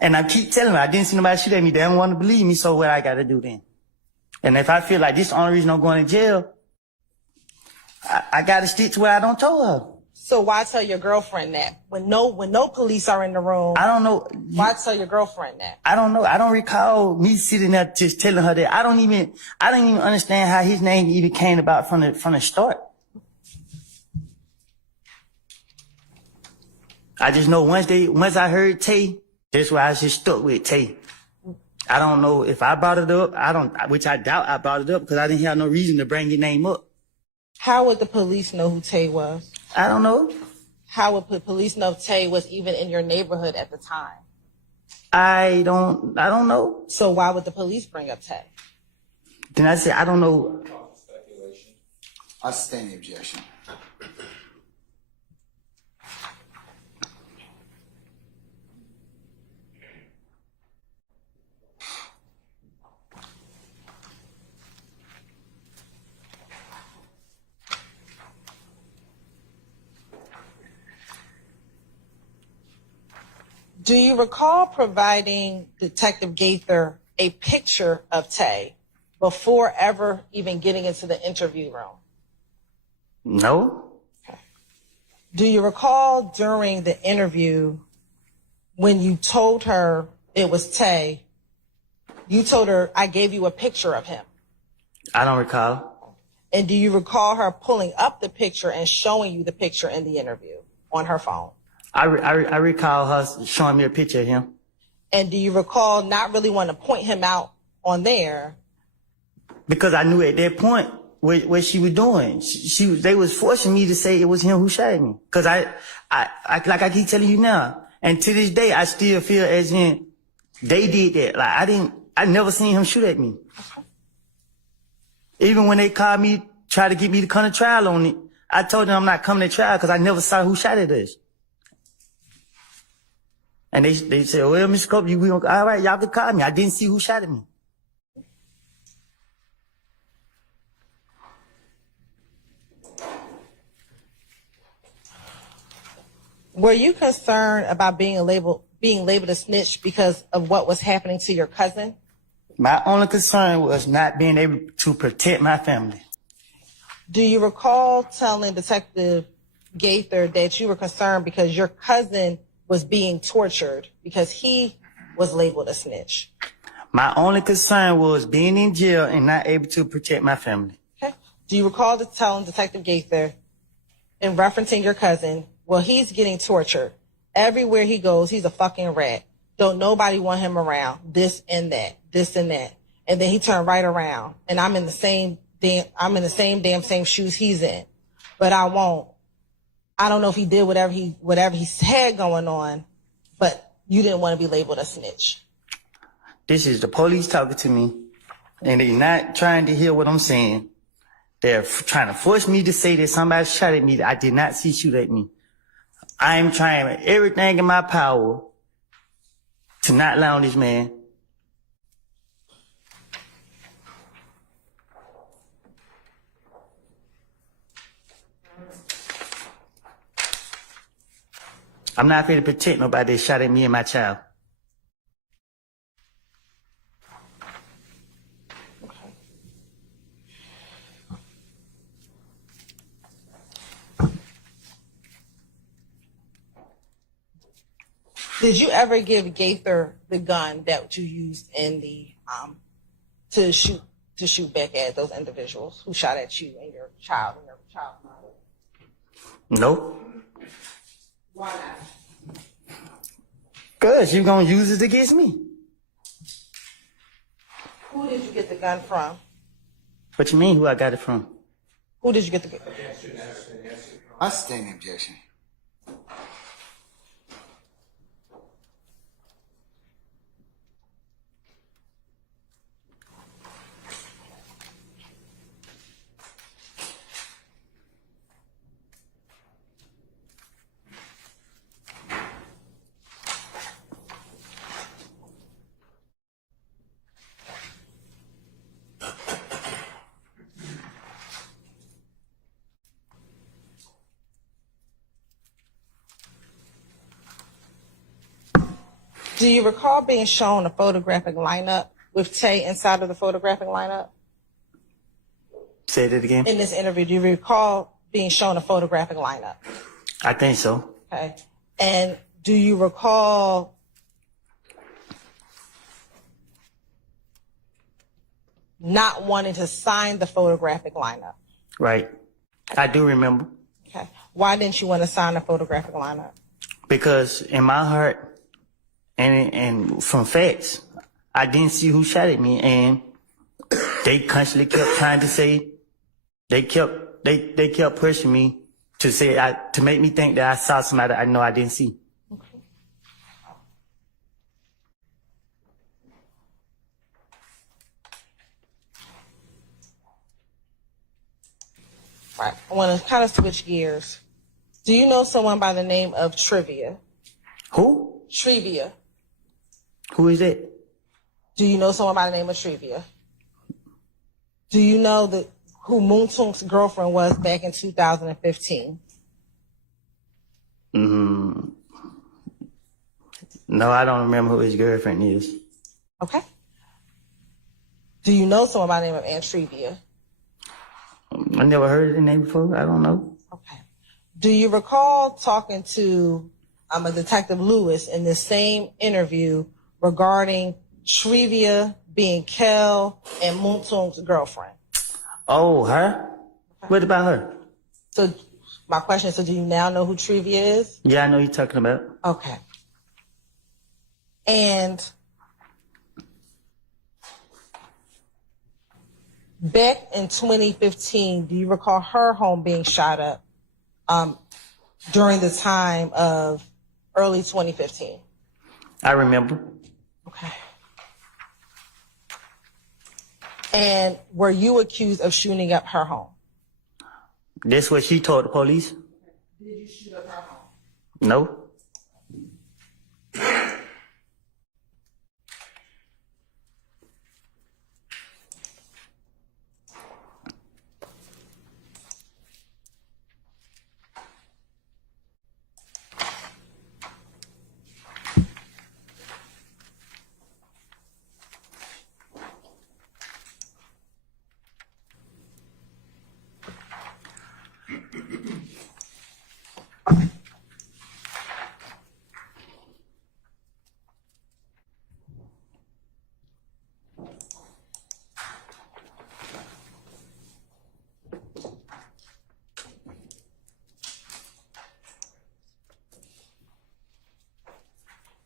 and I keep telling them I didn't see nobody shoot at me, they don't want to believe me, so what I got to do then? And if I feel like this is the only reason I'm going to jail, I got to stick to what I don't told her. So why tell your girlfriend that? When no police are in the room, I don't know. why tell your girlfriend that? I don't know. I don't recall me sitting there just telling her that. I don't even understand how his name even came about from the start. I just know once I heard Tay, that's why I was just stuck with Tay. I don't know if I brought it up. Which I doubt I brought it up because I didn't have no reason to bring your name up. How would the police know who Tay was? I don't know. How would the police know Tay was even in your neighborhood at the time? I don't know. So why would the police bring up Tay? Then I said, I don't know. I sustain the objection. Do you recall providing Detective Gaither a picture of Tay before ever even getting into the interview room? No. Do you recall during the interview when you told her it was Tay, you told her, I gave you a picture of him? I don't recall. And do you recall her pulling up the picture and showing you the picture in the interview on her phone? I recall her showing me a picture of him. And do you recall not really wanting to point him out on there? Because I knew at that point what she was doing. They was forcing me to say it was him who shot me. Because I like I keep telling you now, and to this day I still feel as in they did that. Like I never seen him shoot at me. Even when they called me, tried to get me to come to trial on it, I told them I'm not coming to trial because I never saw who shot at us. And they said, well, Mr. Cope, all right, y'all can call me. I didn't see who shot at me. Were you concerned about being labeled a snitch because of what was happening to your cousin? My only concern was not being able to protect my family. Do you recall telling Detective Gaither that you were concerned because your cousin was being tortured because he was labeled a snitch? My only concern was being in jail and not able to protect my family. Okay. Do you recall telling Detective Gaither in referencing your cousin, well, he's getting tortured. Everywhere he goes, he's a fucking rat. Don't nobody want him around. This and that, this and that. And then he turned right around and I'm in the same damn shoes he's in, but I won't I don't know if he did whatever he had going on, but you didn't want to be labeled a snitch. This is the police talking to me, and they're not trying to hear what I'm saying. They're trying to force me to say that somebody shot at me that I did not see shoot at me. I'm trying everything in my power to not lie on this man. I'm not here to protect nobody that shot at me and my child. Did you ever give Gaither the gun that you used in the to shoot back at those individuals who shot at you and your child and your child's mother? Nope. Why not? Cause you gonna use it against me. Who did you get the gun from? What you mean who I got it from? Who did you get the gun? I sustain the objection. Do you recall being shown a photographic lineup with Tay inside of the photographic lineup? Say that again. In this interview, do you recall being shown a photographic lineup? I think so. Okay. And do you recall not wanting to sign the photographic lineup? Right. I do remember. Okay. Why didn't you want to sign the photographic lineup? Because in my heart, and from facts, I didn't see who shot at me, and they constantly kept trying to say, they kept pushing me to say, to make me think that I saw somebody I know I didn't see. Okay. Right. I want to kind of switch gears. Do you know someone by the name of Trivia? Who? Trivia. Who is that? Do you know someone by the name of Trivia? Do you know who Moontunk's girlfriend was back in 2015? No, I don't remember who his girlfriend is. Okay. Do you know someone by the name of Aunt Trivia? I never heard the name before. I don't know. Okay. Do you recall talking to a Detective Lewis in this same interview regarding Trivia being Kel and Moontunk's girlfriend? Oh, her? Okay. What about her? So my question is, so do you now know who Trivia is? Yeah, I know you're talking about. Okay. And back in 2015, do you recall her home being shot up during the time of early 2015? I remember. Okay. And were you accused of shooting up her home? That's what she told the police. Did you shoot up her home? No.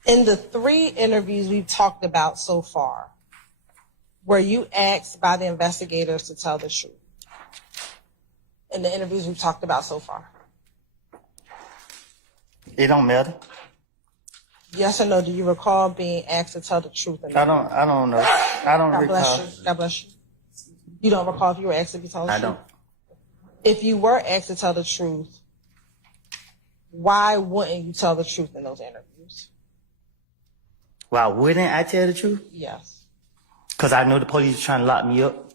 In the 3 interviews we've talked about so far, were you asked by the investigators to tell the truth? In the interviews we've talked about so far? It don't matter. Yes or no? Do you recall being asked to tell the truth? I don't know. I don't God recall. bless you. God bless you. You don't recall if you were asked to tell the I truth? don't. If you were asked to tell the truth, why wouldn't you tell the truth in those interviews? Why wouldn't I tell the truth? Yes. Because I know the police are trying to lock me up.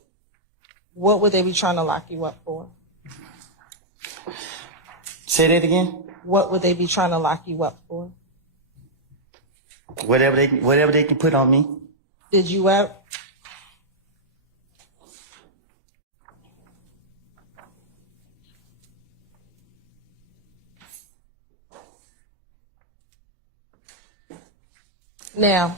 What would they be trying to lock you up for? Say that again? What would they be trying to lock you up for? Whatever they can put on me. Did you ever? Now,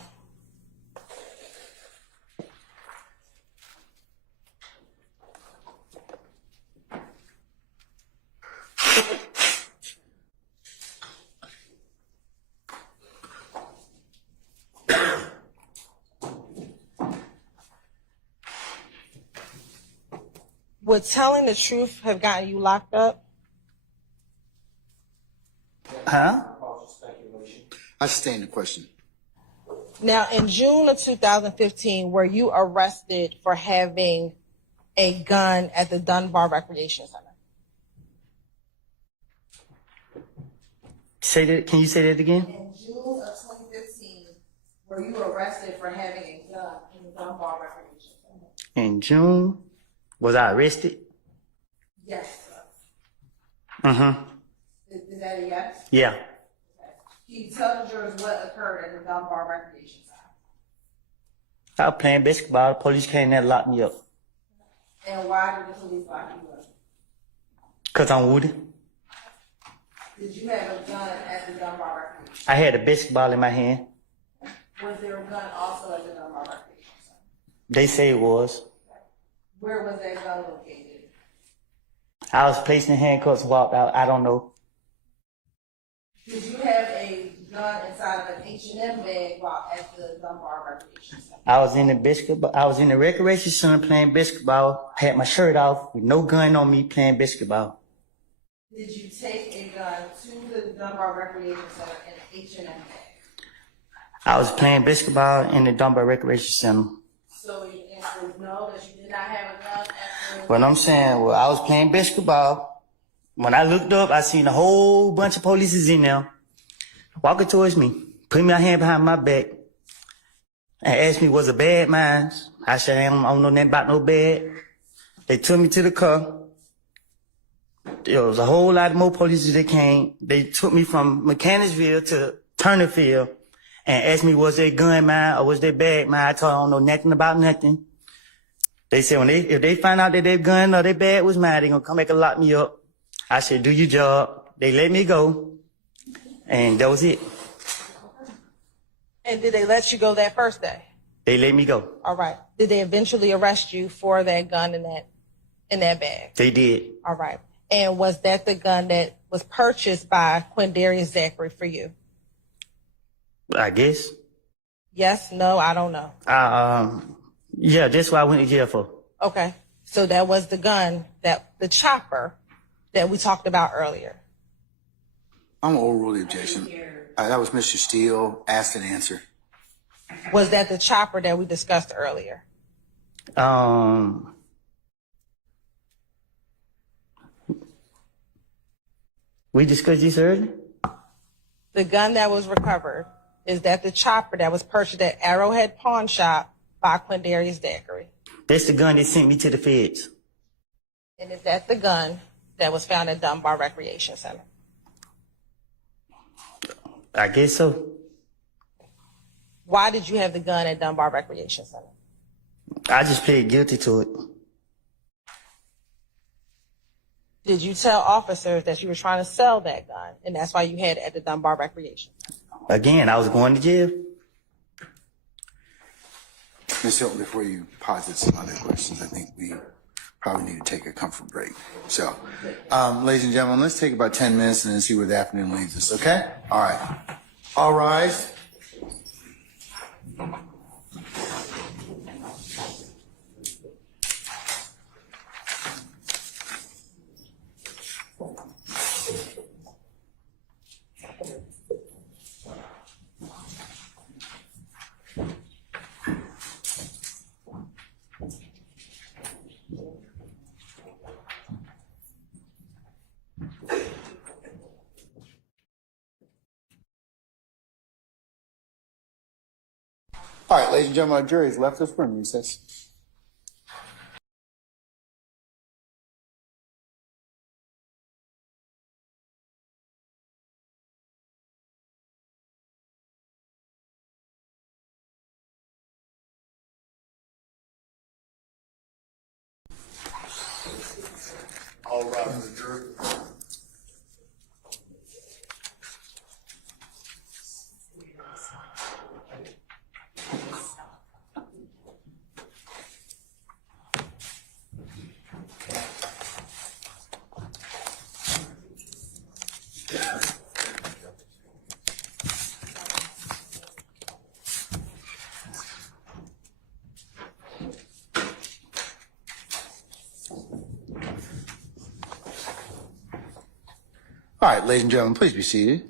would telling the truth have gotten you locked up? Huh? I sustain the question. Now, in June of 2015, were you arrested for having a gun at the Dunbar Recreation Center? Say that. Can you say that again? In June of 2015, were you arrested for having a gun in the Dunbar Recreation Center? In June, was I arrested? Yes, sir. Mm-hmm. Is that a yes? Yeah. Can you tell the jurors what occurred at the Dunbar Recreation Center? I was playing basketball. The police came there and locked me up. And why did the police lock you up? Because I'm wounded. Did you have a gun at the Dunbar Recreation I had a basketball in my hand. Center? Was there a gun also at the Dunbar Recreation Center? They say it was. Where was that gun located? I was placed in handcuffs and walked out. I don't know. Did you have a gun inside of an H&M bag while at the Dunbar Recreation Center? I was in the basketball. I was in the recreation center playing basketball. Had my shirt off with no gun on me playing basketball. Did you take a gun to the Dunbar Recreation Center in an H&M bag? I was playing basketball in the Dunbar Recreation Center. So your answer is no, that you did not have a gun at the... What I'm saying, well, I was playing basketball. When I looked up, I seen a whole bunch of police in there walking towards me, putting my hand behind my back, and asked me, was it bad mine? I said, I don't know nothing about no bad. They took me to the car. There was a whole lot more police that came. They took me from Mechanicsville to Turnerfield and asked me, was that gun mine or was that bag mine? I told them I don't know nothing about nothing. They said if they find out that their gun or their bag was mine, they gonna come back and lock me up. I said, do your job. They let me go. And that was it. And did they let you go that first day? They let me go. All right. Did they eventually arrest you for that gun in that bag? They did. All right. And was that the gun that was purchased by Quindarius Zachary for you? I guess. Yes, no, I don't know. Yeah, that's what I went to jail for. Okay. So that was the gun, the chopper that we talked about earlier. I'm gonna overrule the objection. That was Mr. Steele. Asked and answer. Was that the chopper that we discussed earlier? We discussed this earlier? The gun that was recovered, is that the chopper that was purchased at Arrowhead Pawn Shop by Quindarius Zachary? That's the gun that sent me to the feds. And is that the gun that was found at Dunbar Recreation Center? I guess so. Why did you have the gun at Dunbar Recreation Center? I just plead guilty to it. Did you tell officers that you were trying to sell that gun, and that's why you had it at the Dunbar Recreation Center? Again, I was going to jail. Ms. Hylton, before you posit some other questions, I think we probably need to take a comfort break. So, ladies and gentlemen, let's take about 10 minutes and then see where the afternoon leads us, okay? All right. All rise. All right, ladies and gentlemen, our jury has left this room. Recess. All rise for the jury. All right, ladies and gentlemen, please be seated.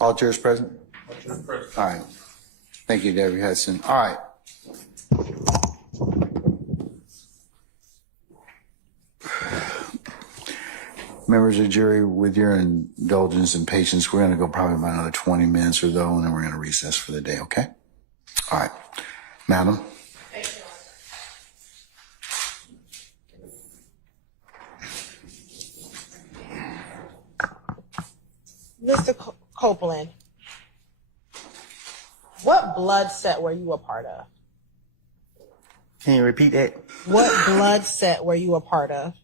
All jurors present? All right. Thank you, Debbie Hudson. All right. Members of the jury, with your indulgence and patience, we're going to go probably about another 20 minutes or so, and then we're going to recess for the day, okay? All right. Madam? Mr. Copeland, what blood set were you a part of? Can you repeat that? What blood set were you a part of?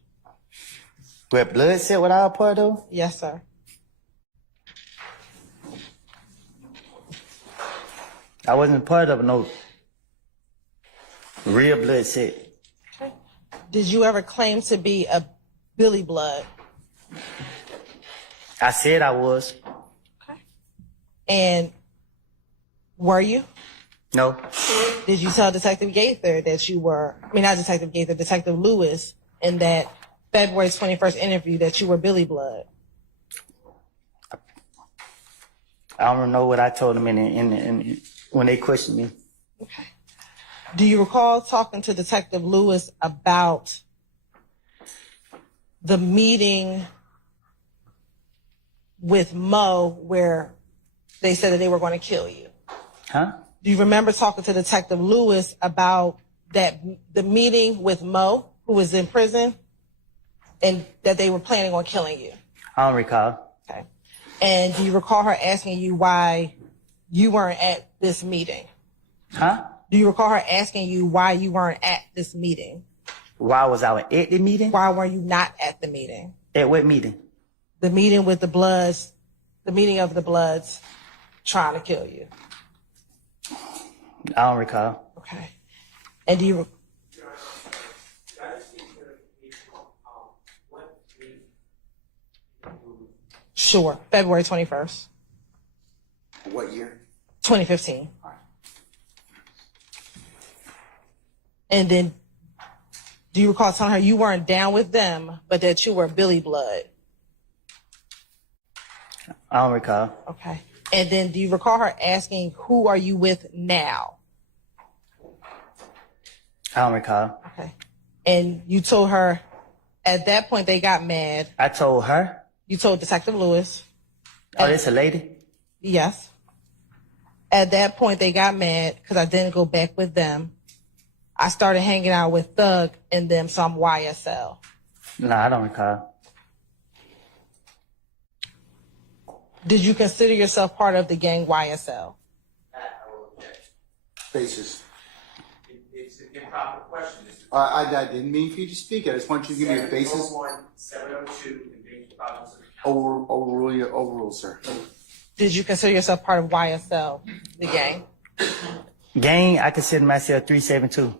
What blood set what I was part of? Yes, sir. I wasn't part of no real blood set. Okay. Did you ever claim to be a Billy Blood? I said I was. Okay. And were you? No. Did you tell Detective Gaither that you were, not Detective Gaither, Detective Lewis, in that February 21st interview that you were Billy Blood? I don't know what I told them in when they questioned me. Okay. Do you recall talking to Detective Lewis about the meeting with Mo where they said that they were going to kill you? Huh? Do you remember talking to Detective Lewis about the meeting with Mo, who was in prison, and that they were planning on killing you? I don't recall. Okay. And do you recall her asking you why you weren't at this meeting? Huh? Do you recall her asking you why you weren't at this meeting? Why was I at the meeting? Why were you not at the meeting? At what meeting? The meeting with the Bloods, the meeting of the Bloods trying to kill you. I don't recall. Okay. And do you, sure, February 21st, What year? 2015. And then, do you recall telling her you weren't down with them, but that you were Billy Blood? I don't recall. Okay. And then, do you recall her asking, who are you with now? I don't recall. Okay. And you told her, at that point, they got mad. I told her. You told Detective Lewis. Oh, this a lady? Yes. At that point, they got mad because I didn't go back with them. I started hanging out with Thug and them, so I'm YSL. No, I don't recall. Did you consider yourself part of the gang YSL? Basis. It's an improper question. I didn't mean for you to speak. I just want you to give me a basis. 702, endangered province of the Overrule, sir. Did you consider yourself part of YSL, the gang? Gang, I consider myself 372.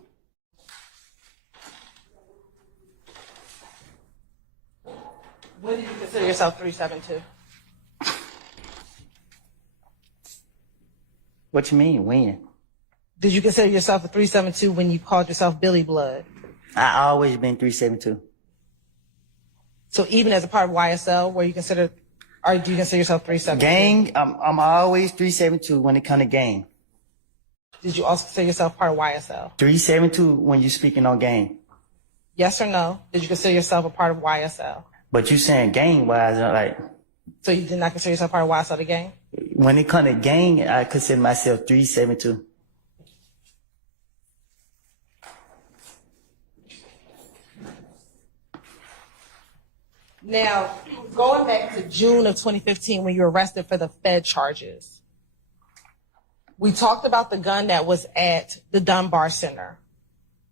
When did you consider yourself 372? What you mean, when? Did you consider yourself a 372 when you called yourself Billy Blood? I always been 372. So even as a part of YSL, were you considered, or do you consider yourself 372? Gang, I'm always 372 when it come to gang. Did you also consider yourself part of YSL? 372 when you speaking on gang. Yes or no? Did you consider yourself a part of YSL? But you saying gang wise, like, So you did not consider yourself part of YSL, the gang? when it comes to gang, I consider myself 372. Now, going back to June of 2015 when you were arrested for the Fed charges, we talked about the gun that was at the Dunbar Center.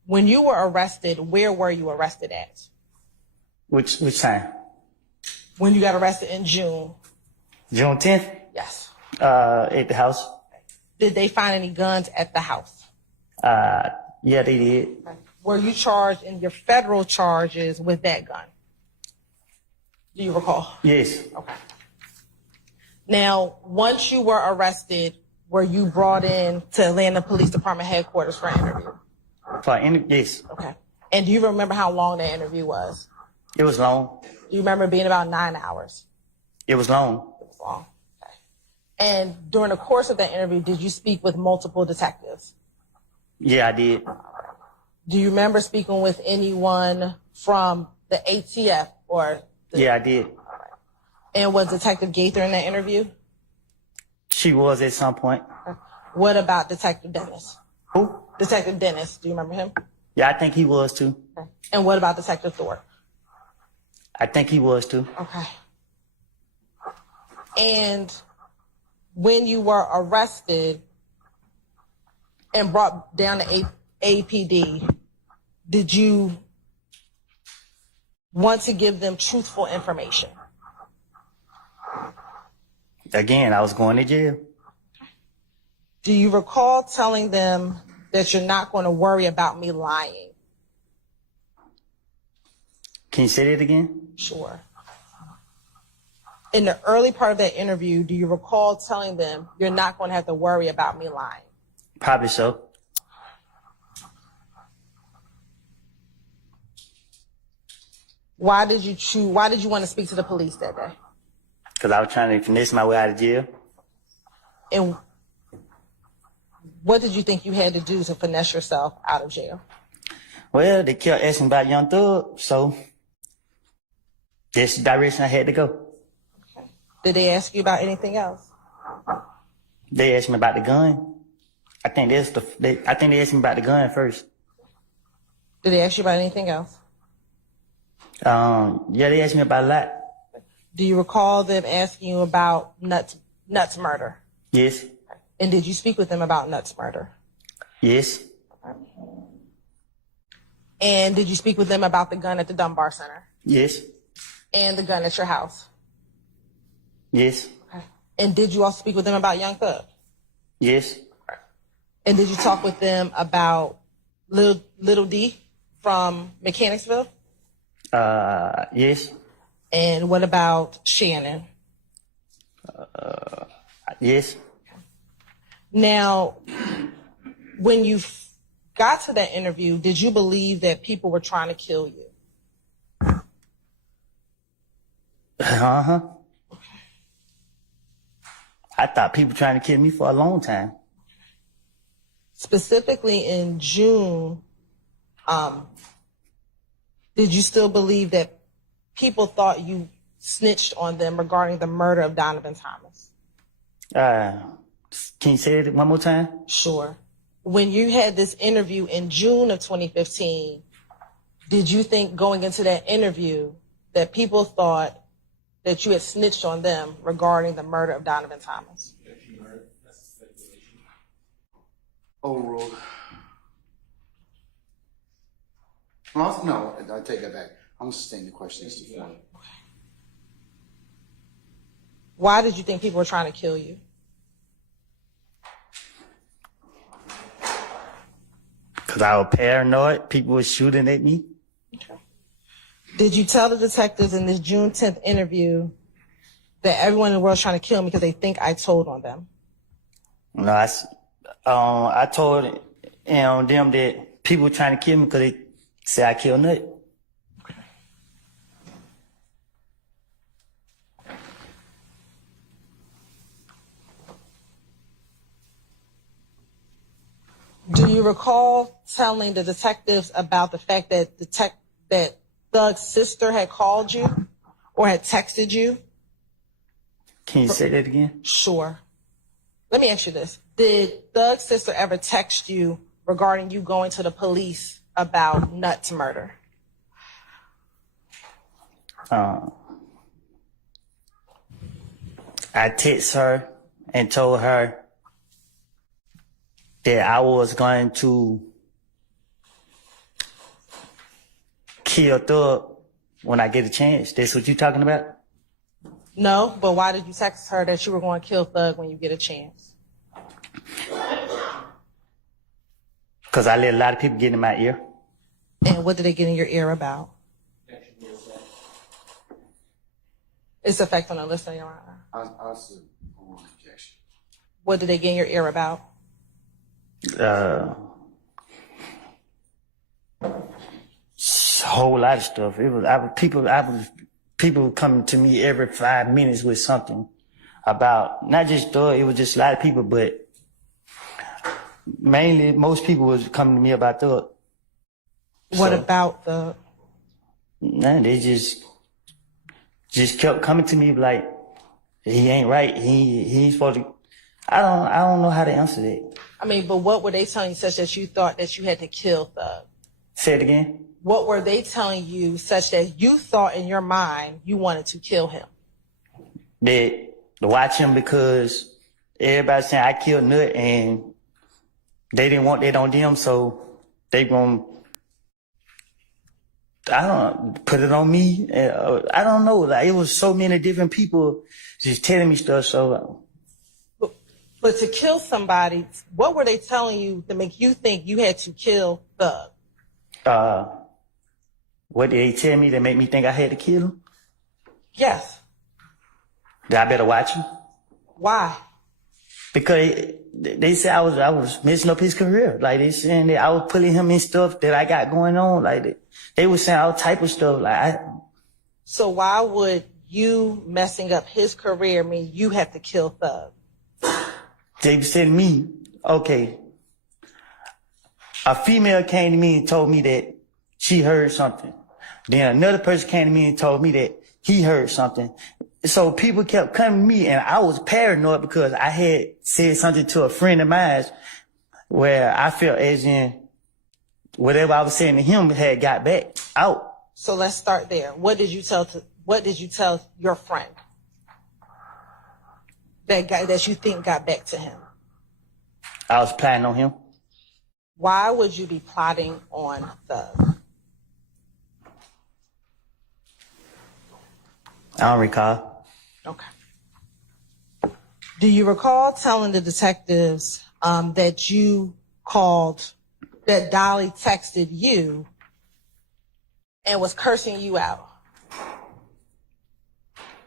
When you were arrested, where were you arrested at? Which time? When you got arrested in June? June 10th? Yes. At the house. Did they find any guns at the house? Yeah, they did. Were you charged in your federal charges with that gun? Do you recall? Yes. Okay. Now, once you were arrested, were you brought in to Atlanta Police Department headquarters for an interview? Yes. Okay. And do you remember how long that interview was? It was long. Do you remember it being about 9 hours? It was long. It was long. Okay. And during the course of that interview, did you speak with multiple detectives? Yeah, I did. Do you remember speaking with anyone from the ATF or Yeah, I did. And was Detective Gaither in that interview? She was at some point. What about Detective Dennis? Who? Detective Dennis, do you remember him? Yeah, I think he was too. Okay. And what about Detective Thorpe? I think he was too. Okay. And when you were arrested and brought down to APD, did you want to give them truthful information? Again, I was going to jail. Do you recall telling them that you're not going to worry about me lying? Can you say that again? Sure. In the early part of that interview, do you recall telling them you're not going to have to worry about me lying? Probably so. Why did you want to speak to the police that day? Because I was trying to finesse my way out of jail. And what did you think you had to do to finesse yourself out of jail? Well, they kept asking about Young Thug, so that's the direction I had to go. Did they ask you about anything else? They asked me about the gun. I think they asked me about the gun first. Did they ask you about anything else? Yeah, they asked me about a lot. Do you recall them asking you about Nuts murder? Yes. And did you speak with them about Nuts murder? Yes. And did you speak with them about the gun at the Dunbar Center? Yes. And the gun at your house? Yes. And did you also speak with them about Young Thug? Yes. And did you talk with them about Little D from Mechanicsville? Yes. And what about Shannon? Yes. Now, when you got to that interview, did you believe that people were trying to kill you? Uh-huh. I thought people trying to kill me for a long time. Specifically in June, did you still believe that people thought you snitched on them regarding the murder of Donovan Thomas? Can you say it one more time? Sure. When you had this interview in June of 2015, did you think going into that interview that people thought that you had snitched on them regarding the murder of Donovan Thomas? Overruled. Well, no, I take that back. I'm gonna sustain the question. Why did you think people were trying to kill you? Because I was paranoid. People were shooting at me. Okay. Did you tell the detectives in this June 10th interview that everyone in the world is trying to kill me because they think I told on them? No, I told them that people were trying to kill me because they say I killed Nut. Do you recall telling the detectives about the fact that that Thug's sister had called you or had texted you? Can you say that again? Sure. Let me ask you this. Did Thug's sister ever text you regarding you going to the police about Nut's murder? I text her and told her that I was going to kill Thug when I get a chance. That's what you talking about? No, but why did you text her that you were going to kill Thug when you get a chance? Because I let a lot of people get in my ear. And what did they get in your ear about? Its effect on the listener, Your Honor. Objection. What did they get in your ear about? A whole lot of stuff. People coming to me every 5 minutes with something about not just Thug. It was just a lot of people, but mainly most people was coming to me about Thug. What about the? Nah, they just kept coming to me like he ain't right. He ain't supposed to. I don't know how to answer that. I mean, but what were they telling you such that you thought that you had to kill Thug? Say it again. What were they telling you such that you thought in your mind you wanted to kill him? That to watch him because everybody saying I killed Nut and they didn't want that on them, so they gonna put it on me. I don't know. Like it was so many different people just telling me stuff. So, but to kill somebody, what were they telling you to make you think you had to kill Thug? What did they tell me that made me think I had to kill him? Yes. That I better watch him? Why? Because they said I was messing up his career. Like they saying that I was putting him in stuff that I got going on. Like they were saying all type of stuff. So why would you messing up his career mean you have to kill Thug? They said to me, okay, a female came to me and told me that she heard something. Then another person came to me and told me that he heard something. So people kept coming to me and I was paranoid because I had said something to a friend of mine where I felt as in whatever I was saying to him had got back out. So let's start there. What did you tell your friend that you think got back to him? I was planning on him. Why would you be plotting on Thug? I don't recall. Okay. Do you recall telling the detectives that you called, that Dolly texted you and was cursing you out?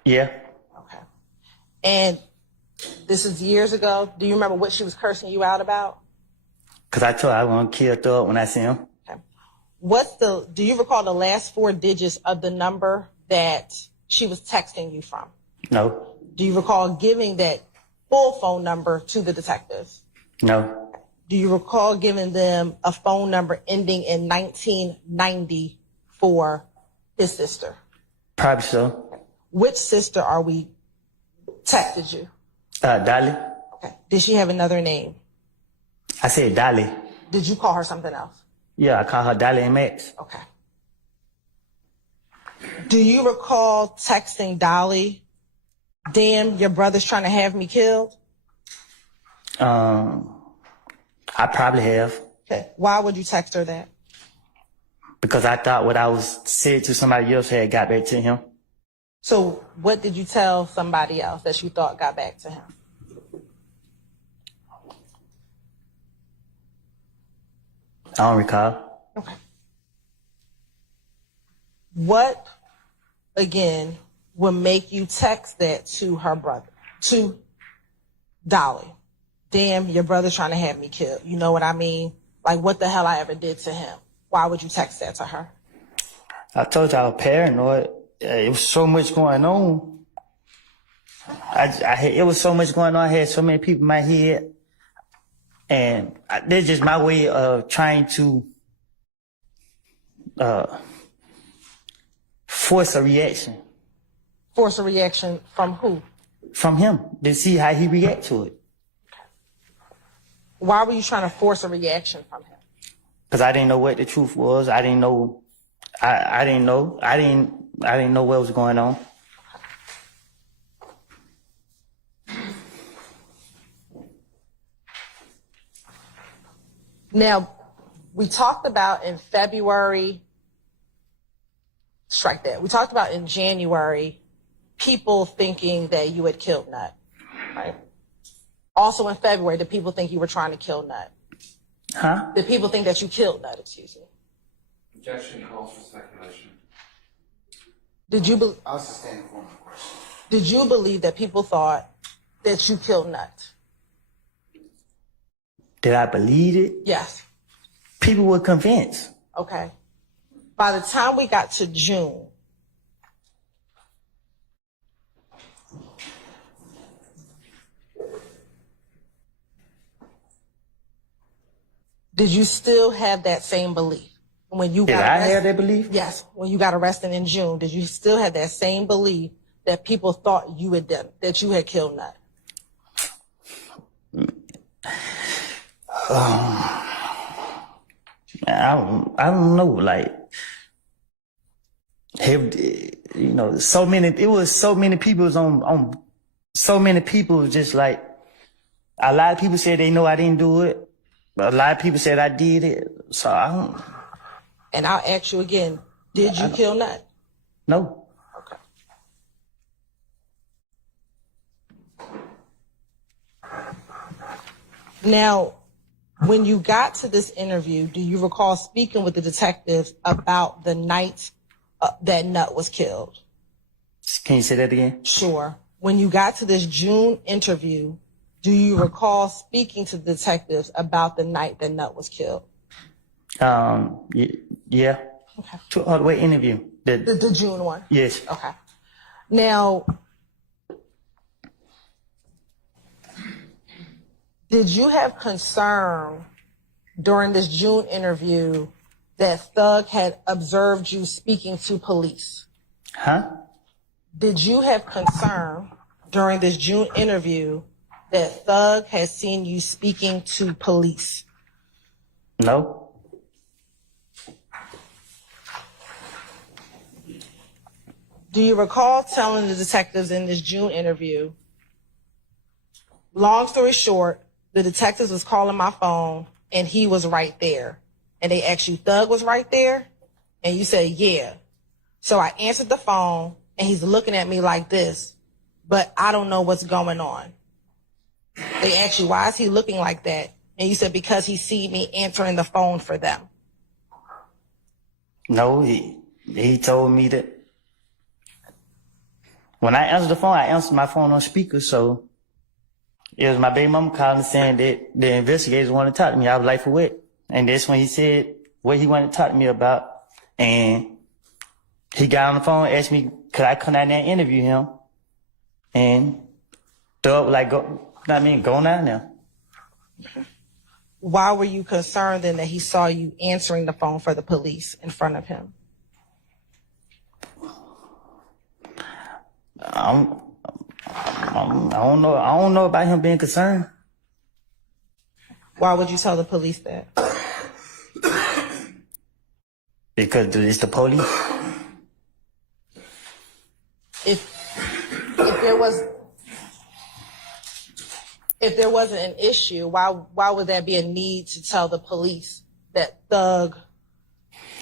Yeah. Okay. And this is years ago. Do you remember what she was cursing you out about? Because I told her I was going to kill Thug when I see him. Okay. Do you recall the last 4 digits of the number that she was texting you from? No. Do you recall giving that full phone number to the detectives? No. Do you recall giving them a phone number ending in 1990 for his sister? Probably so. Which sister are we texted you? Dolly. Okay. Did she have another name? I said Dolly. Did you call her something else? Yeah, I call her Dolly and Max. Okay. Do you recall texting Dolly, damn, your brother's trying to have me killed? I probably have. Okay. Why would you text her that? Because I thought what I was said to somebody else had got back to him. So what did you tell somebody else that you thought got back to him? I don't recall. Okay. What, again, would make you text that to her brother, to Dolly? Damn, your brother's trying to have me killed. You know what I mean? Like, what the hell I ever did to him? Why would you text that to her? I told you I was paranoid. It was so much going on. It was so much going on. I had so many people in my head. And that's just my way of trying to force a reaction. Force a reaction from who? From him, to see how he react to it. Okay. Why were you trying to force a reaction from him? Because I didn't know what the truth was. I didn't know. I didn't know. I didn't know what was going on. Now, we talked about in February, strike that. We talked about in January, people thinking that you had killed Nut, right? Also in February, did people think you were trying to kill Nut? Huh? Did people think that you killed Nut, excuse me? Objection calls for speculation. I'll sustain the form of the question. Did you believe that people thought that you killed Nut? Did I believe it? Yes. People were convinced. Okay. By the time we got to June, did you still have that same belief? When you Did got I arrested? have that belief? Yes. When you got arrested in June, did you still have that same belief that people thought you had done, that you had killed Nut? I don't know, like, so many people was on so many people just like, a lot of people said they know I didn't do it. A lot of people said I did it. So I don't. And I'll ask you again, did you kill Nut? No. Okay. Now, when you got to this interview, do you recall speaking with the detectives about the night that Nut was killed? Can you say that again? Sure. When you got to this June interview, do you recall speaking to the detectives about the night that Nut was killed? Yeah. Okay. All the way interview. The June one? Yes. Okay. Now, did you have concern during this June interview that Thug had observed you speaking to police? Huh? Did you have concern during this June interview that Thug had seen you speaking to police? No. Do you recall telling the detectives in this June interview, long story short, the detectives was calling my phone and he was right there. And they asked you, Thug was right there? And you said, yeah. So I answered the phone and he's looking at me like this, but I don't know what's going on. They asked you, why is he looking like that? And you said, because he see me answering the phone for them. No, he told me that when I answered the phone, I answered my phone on speaker, so it was my baby mama calling saying that the investigators wanted to talk to me. I was like, for what? And that's when he said what he wanted to talk to me about. And he got on the phone, asked me, could I come down there and interview him? And Thug was like, go down there. Why were you concerned then that he saw you answering the phone for the police in front of him? I don't know about him being concerned. Why would you tell the police that? Because it's the police. If there wasn't an issue, why would there be a need to tell the police that Thug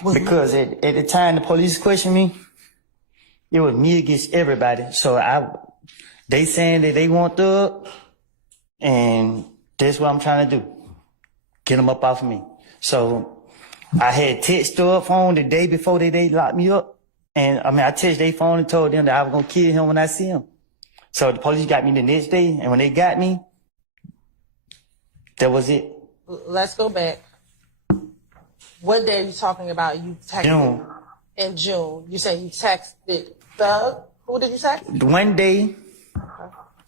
was? Because at the time the police questioned me, it was me against everybody. So they saying that they want Thug, and that's what I'm trying to do. Get them up off of me. So I had text Thug phone the day before they locked me up. And I texted their phone and told them that I was going to kill him when I see him. So the police got me the next day. And when they got me, that was it. Let's go back. What day are you talking about? You texted June. In June. You said you texted Thug. Who did you text? One day,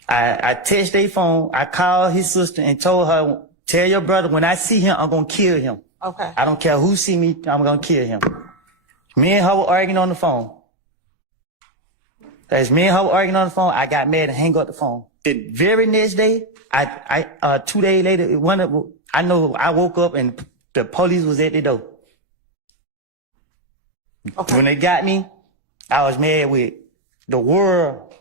I texted their phone. I called his sister and told her, tell your brother when I see him, I'm going to kill him. Okay. I don't care who see me, I'm going to kill him. Me and her were arguing on the phone. As me and her arguing on the phone, I got mad and hang up the phone. The very next day, 2 days later, I know I woke up and the police was at the door. Okay. When they got me, I was mad with the world.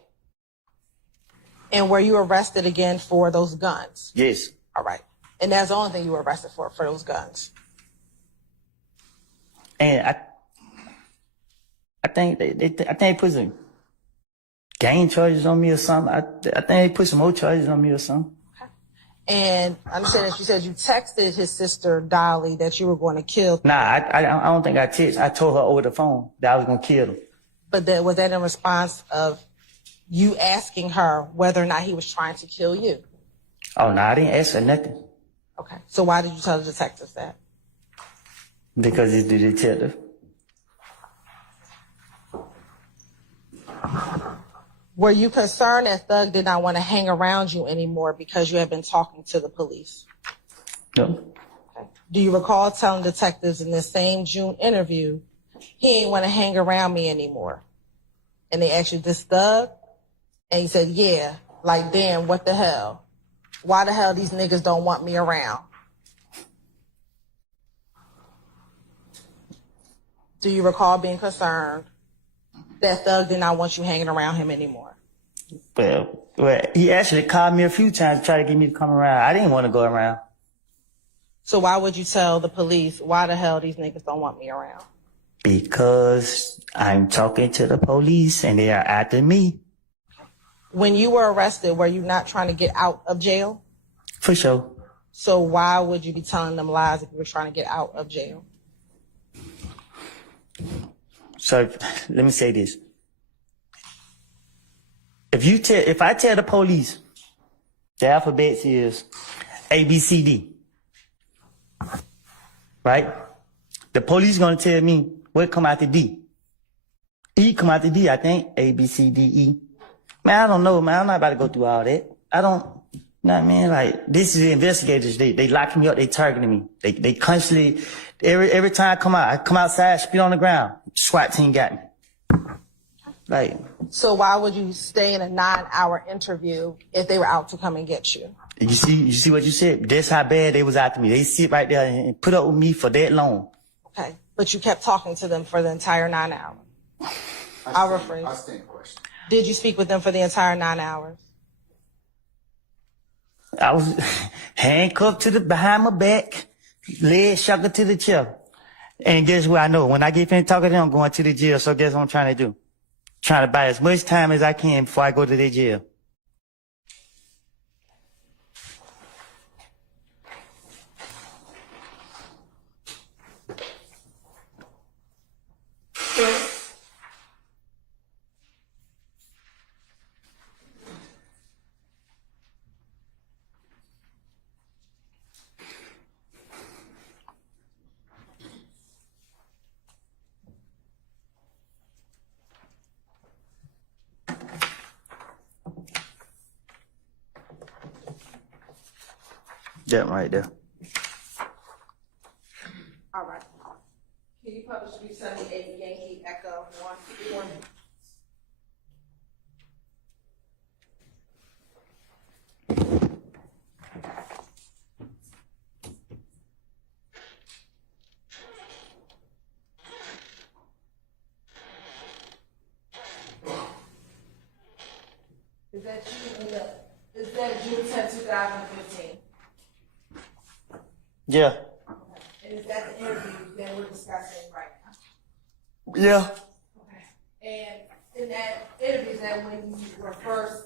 And were you arrested again for those guns? Yes. All right. And that's the only thing you were arrested for those guns. And I think they put some gang charges on me or something. I think they put some more charges on me or something. And I understand that you said you texted his sister, Dolly, that you were going to kill. Nah, I don't think I texted. I told her over the phone that I was going to kill her. But was that in response of you asking her whether or not he was trying to kill you? Oh, no, I didn't ask her nothing. Okay. So why did you tell the detectives that? Because it's the detective. Were you concerned that Thug did not want to hang around you anymore because you had been talking to the police? No. Okay. Do you recall telling detectives in this same June interview, he ain't want to hang around me anymore? And they asked you, this Thug? And you said, yeah. Like, damn, what the hell? Why the hell these niggas don't want me around? Do you recall being concerned that Thug did not want you hanging around him anymore? Well, he actually called me a few times to try to get me to come around. I didn't want to go around. So why would you tell the police, why the hell these niggas don't want me around? Because I'm talking to the police and they are after me. When you were arrested, were you not trying to get out of jail? For sure. So why would you be telling them lies if you were trying to get out of jail? So let me say this. If I tell the police the alphabet is A, B, C, D, right? The police gonna tell me what come out the D. E come out the D, I think. A, B, C, D, E. Man, I don't know, man. I'm not about to go through all that. I don't, you know what I mean? Like, this is the investigators. They locking me up. They targeting me. They constantly, every time I come outside, spit on the ground. SWAT team got me. Like. So why would you stay in a 9-hour interview if they were out to come and get you? You see what you said? That's how bad they was after me. They sit right there and put up with me for that long. Okay. But you kept talking to them for the entire 9 hours. I'll rephrase. I'll stand question. Did you speak with them for the entire 9 hours? I was handcuffed behind my back, legs shackled to the chair. And guess what I know? When I get finished talking to them, I'm going to the jail. So guess what I'm trying to do? Trying to buy as much time as I can before I go to the jail. That right there. All right. Can you publish 378 Yankee Echo 1? Is that June 10, 2015? Yeah. And is that the interview that we're discussing right now? Yeah. Okay. And in that interview, is that when you were first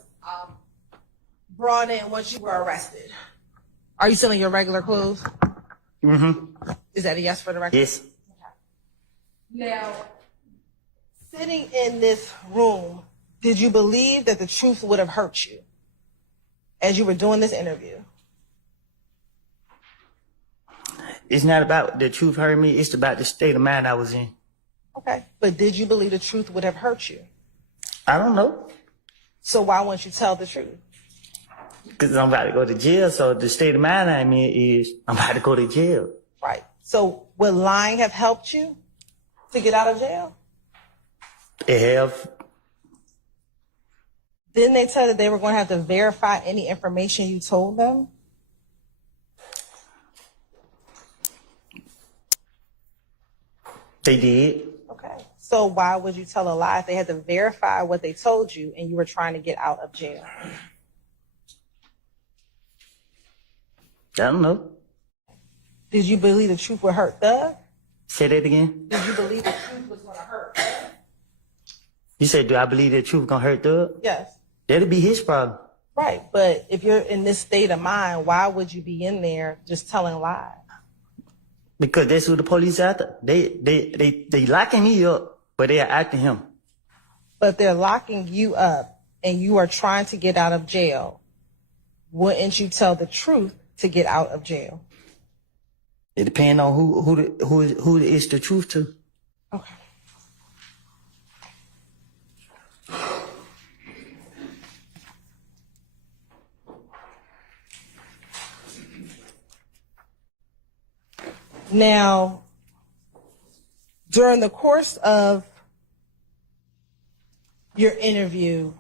brought in once you were arrested? Are you still in your regular clothes? Mm-hmm. Is that a yes for the record? Yes. Okay. Now, sitting in this room, did you believe that the truth would have hurt you as you were doing this interview? It's not about the truth hurting me. It's about the state of mind I was in. Okay. But did you believe the truth would have hurt you? I don't know. So why won't you tell the truth? Because I'm about to go to jail. So the state of mind I'm in is I'm about to go to jail. Right. So would lying have helped you to get out of jail? It have. Didn't they tell that they were going to have to verify any information you told them? They did. Okay. So why would you tell a lie if they had to verify what they told you and you were trying to get out of jail? I don't know. Did you believe the truth would hurt Thug? Say that again. Did you believe the truth was going to hurt Thug? You said, do I believe that truth gonna hurt Doug? Yes. That'll be his problem. Right. But if you're in this state of mind, why would you be in there just telling lies? Because that's who the police after. They locking me up, but they are after him. But they're locking you up and you are trying to get out of jail. Wouldn't you tell the truth to get out of jail? It depends on who is the truth to. Okay. Now, during the course of your interview,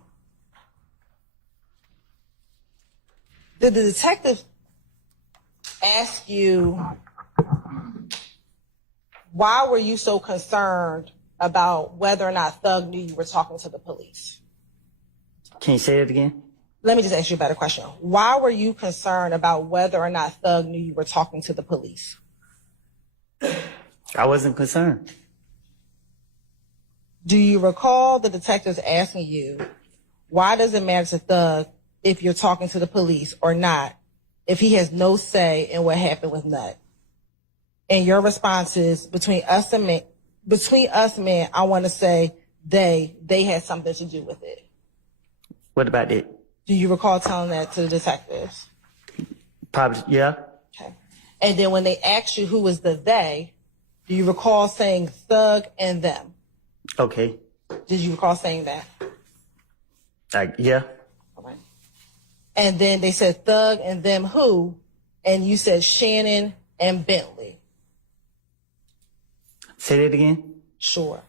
did the detective ask you, why were you so concerned about whether or not Thug knew you were talking to the police? Can you say it again? Let me just ask you a better question. Why were you concerned about whether or not Thug knew you were talking to the police? I wasn't concerned. Do you recall the detectives asking you, why does it matter to Thug if you're talking to the police or not, if he has no say in what happened with Nut? And your response is, between us men, I want to say they had something to do with it. What about it? Do you recall telling that to the detectives? Probably, yeah. Okay. And then when they asked you who was the they, do you recall saying Thug and them? Okay. Did you recall saying that? Yeah. Okay. And then they said Thug and them who? And you said Shannon and Bentley. Say that again? Sure.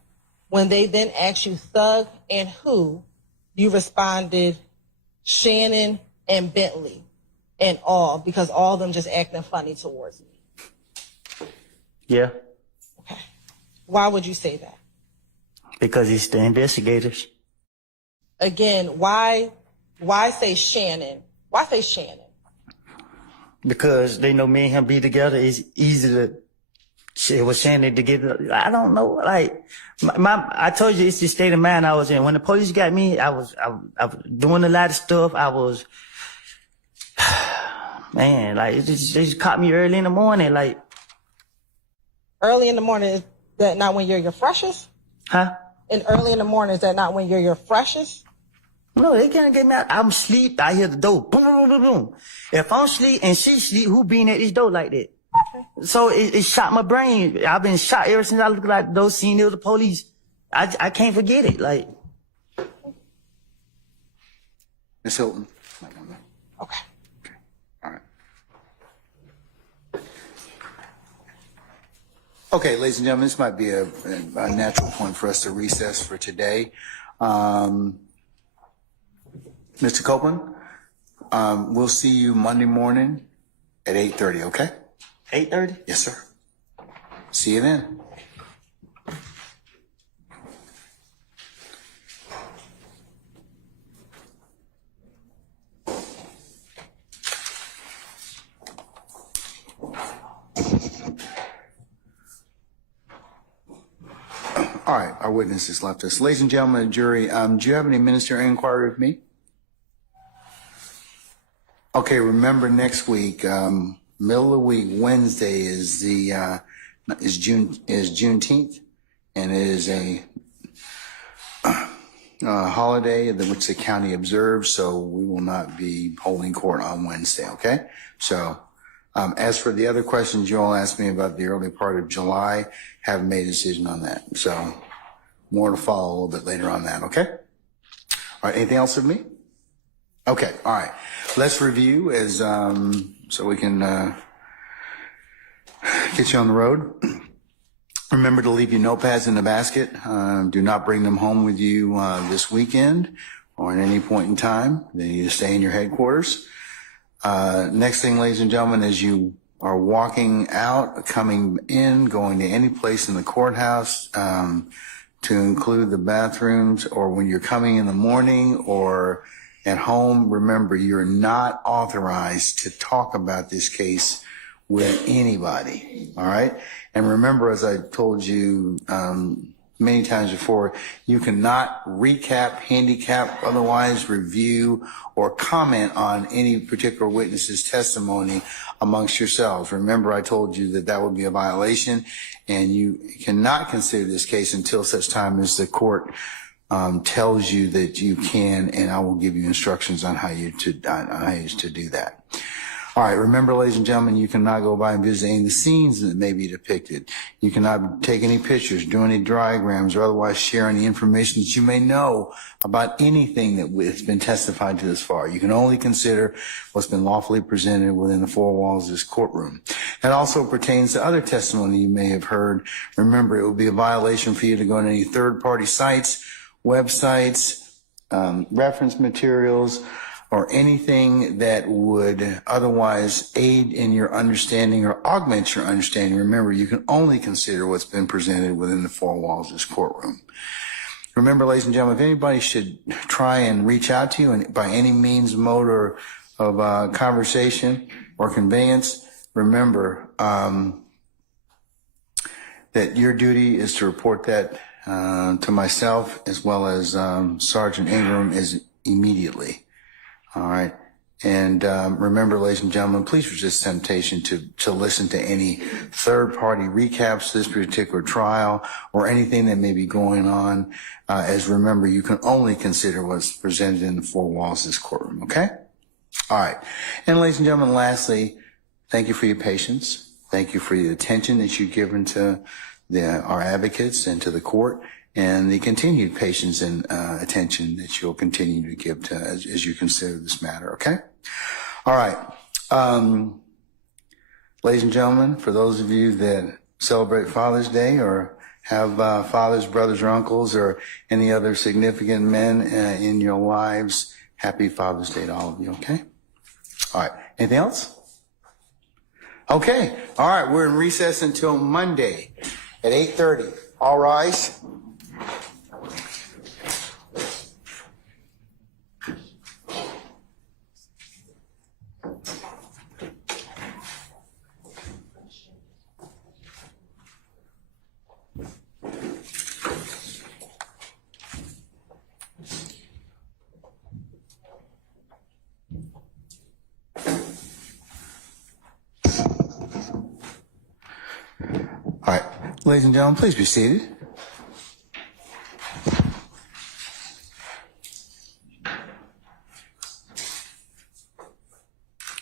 When they then asked you Thug and who, you responded Shannon and Bentley and all, because all of them just acting funny towards me. Yeah. Okay. Why would you say that? Because it's the investigators. Again, why say Shannon? Why say Shannon? Because they know me and him be together. It's easy to, it was Shannon to get, I don't know, like, I told you it's the state of mind I was in. When the police got me, I was doing a lot of stuff. I was, man, like, they just caught me early in the morning, like. Early in the morning, is that not when you're your freshest? Huh? And early in the morning, is that not when you're your freshest? No, they can't get me out. I'm asleep. I hear the door. Boom, boom, boom, boom. If I'm asleep and she sleep, who being at this door like that? So it shot my brain. I've been shot ever since I looked like those seen it was the police. I can't forget it. Like. Miss Hylton. Okay. All right. Okay, ladies and gentlemen, this might be a natural point for us to recess for today. Mr. Copeland, we'll see you Monday morning at 8:30, okay? 8:30? Yes, sir. See you then. All right, our witnesses left us. Ladies and gentlemen of the jury, do you have any ministerial inquiry with me? Okay, remember next week, middle of the week, Wednesday is Juneteenth, and it is a holiday which the county observes, so we will not be holding court on Wednesday, okay? So, as for the other questions you all asked me about the early part of July, haven't made a decision on that. So, more to follow a little bit later on that, okay? All right, anything else with me? Okay, all right. Let's review as so we can get you on the road. Remember to leave your notepads in the basket. Do not bring them home with you this weekend. or at any point in time, then you stay in your headquarters. Next thing, ladies and gentlemen, as you are walking out, coming in, going to any place in the courthouse, to include the bathrooms, or when you're coming in the morning or at home, remember, you're not authorized to talk about this case with anybody, all right? And remember, as I told you many times before, you cannot recap, handicap, otherwise review, or comment on any particular witness's testimony amongst yourselves. Remember, I told you that that would be a violation, and you cannot consider this case until such time as the court tells you that you can, and I will give you instructions on how you to do that. All right, remember, ladies and gentlemen, you cannot go by and visit any of the scenes that may be depicted. You cannot take any pictures, do any diagrams, or otherwise share any information that you may know about anything that has been testified to thus far. You can only consider what's been lawfully presented within the four walls of this courtroom. That also pertains to other testimony you may have heard. Remember, it would be a violation for you to go on any third-party sites, websites, reference materials, or anything that would otherwise aid in your understanding or augment your understanding. Remember, you can only consider what's been presented within the four walls of this courtroom. Remember, ladies and gentlemen, if anybody should try and reach out to you and by any means, mode, or of conversation or conveyance, remember that your duty is to report that to myself as well as Sergeant Ingram immediately. All right. And remember, ladies and gentlemen, please resist temptation to listen to any third-party recaps to this particular trial or anything that may be going on. As remember, you can only consider what's presented in the four walls of this courtroom. Okay? All right. And ladies and gentlemen, lastly, thank you for your patience. Thank you for the attention that you've given to our advocates and to the court, and the continued patience and attention that you'll continue to give to as you consider this matter, okay? All right. Ladies and gentlemen, for those of you that celebrate Father's Day or have fathers, brothers, or uncles, or any other significant men in your lives, happy Father's Day to all of you, okay? All right. Anything else? Okay. All right. We're in recess until Monday at 8:30. All rise. All right, ladies and gentlemen, please be seated.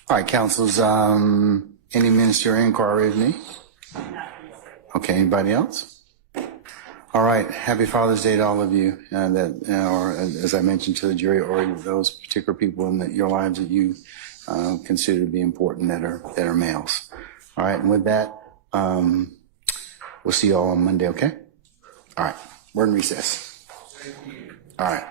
All right, counsels, any ministerial inquiry of me? Okay, anybody else? All right, happy Father's Day to all of you, or as I mentioned to the jury, or those particular people in your lives that you consider to be important that are males. All right, and with that, we'll see you all on Monday, okay? All right, we're in recess. All right.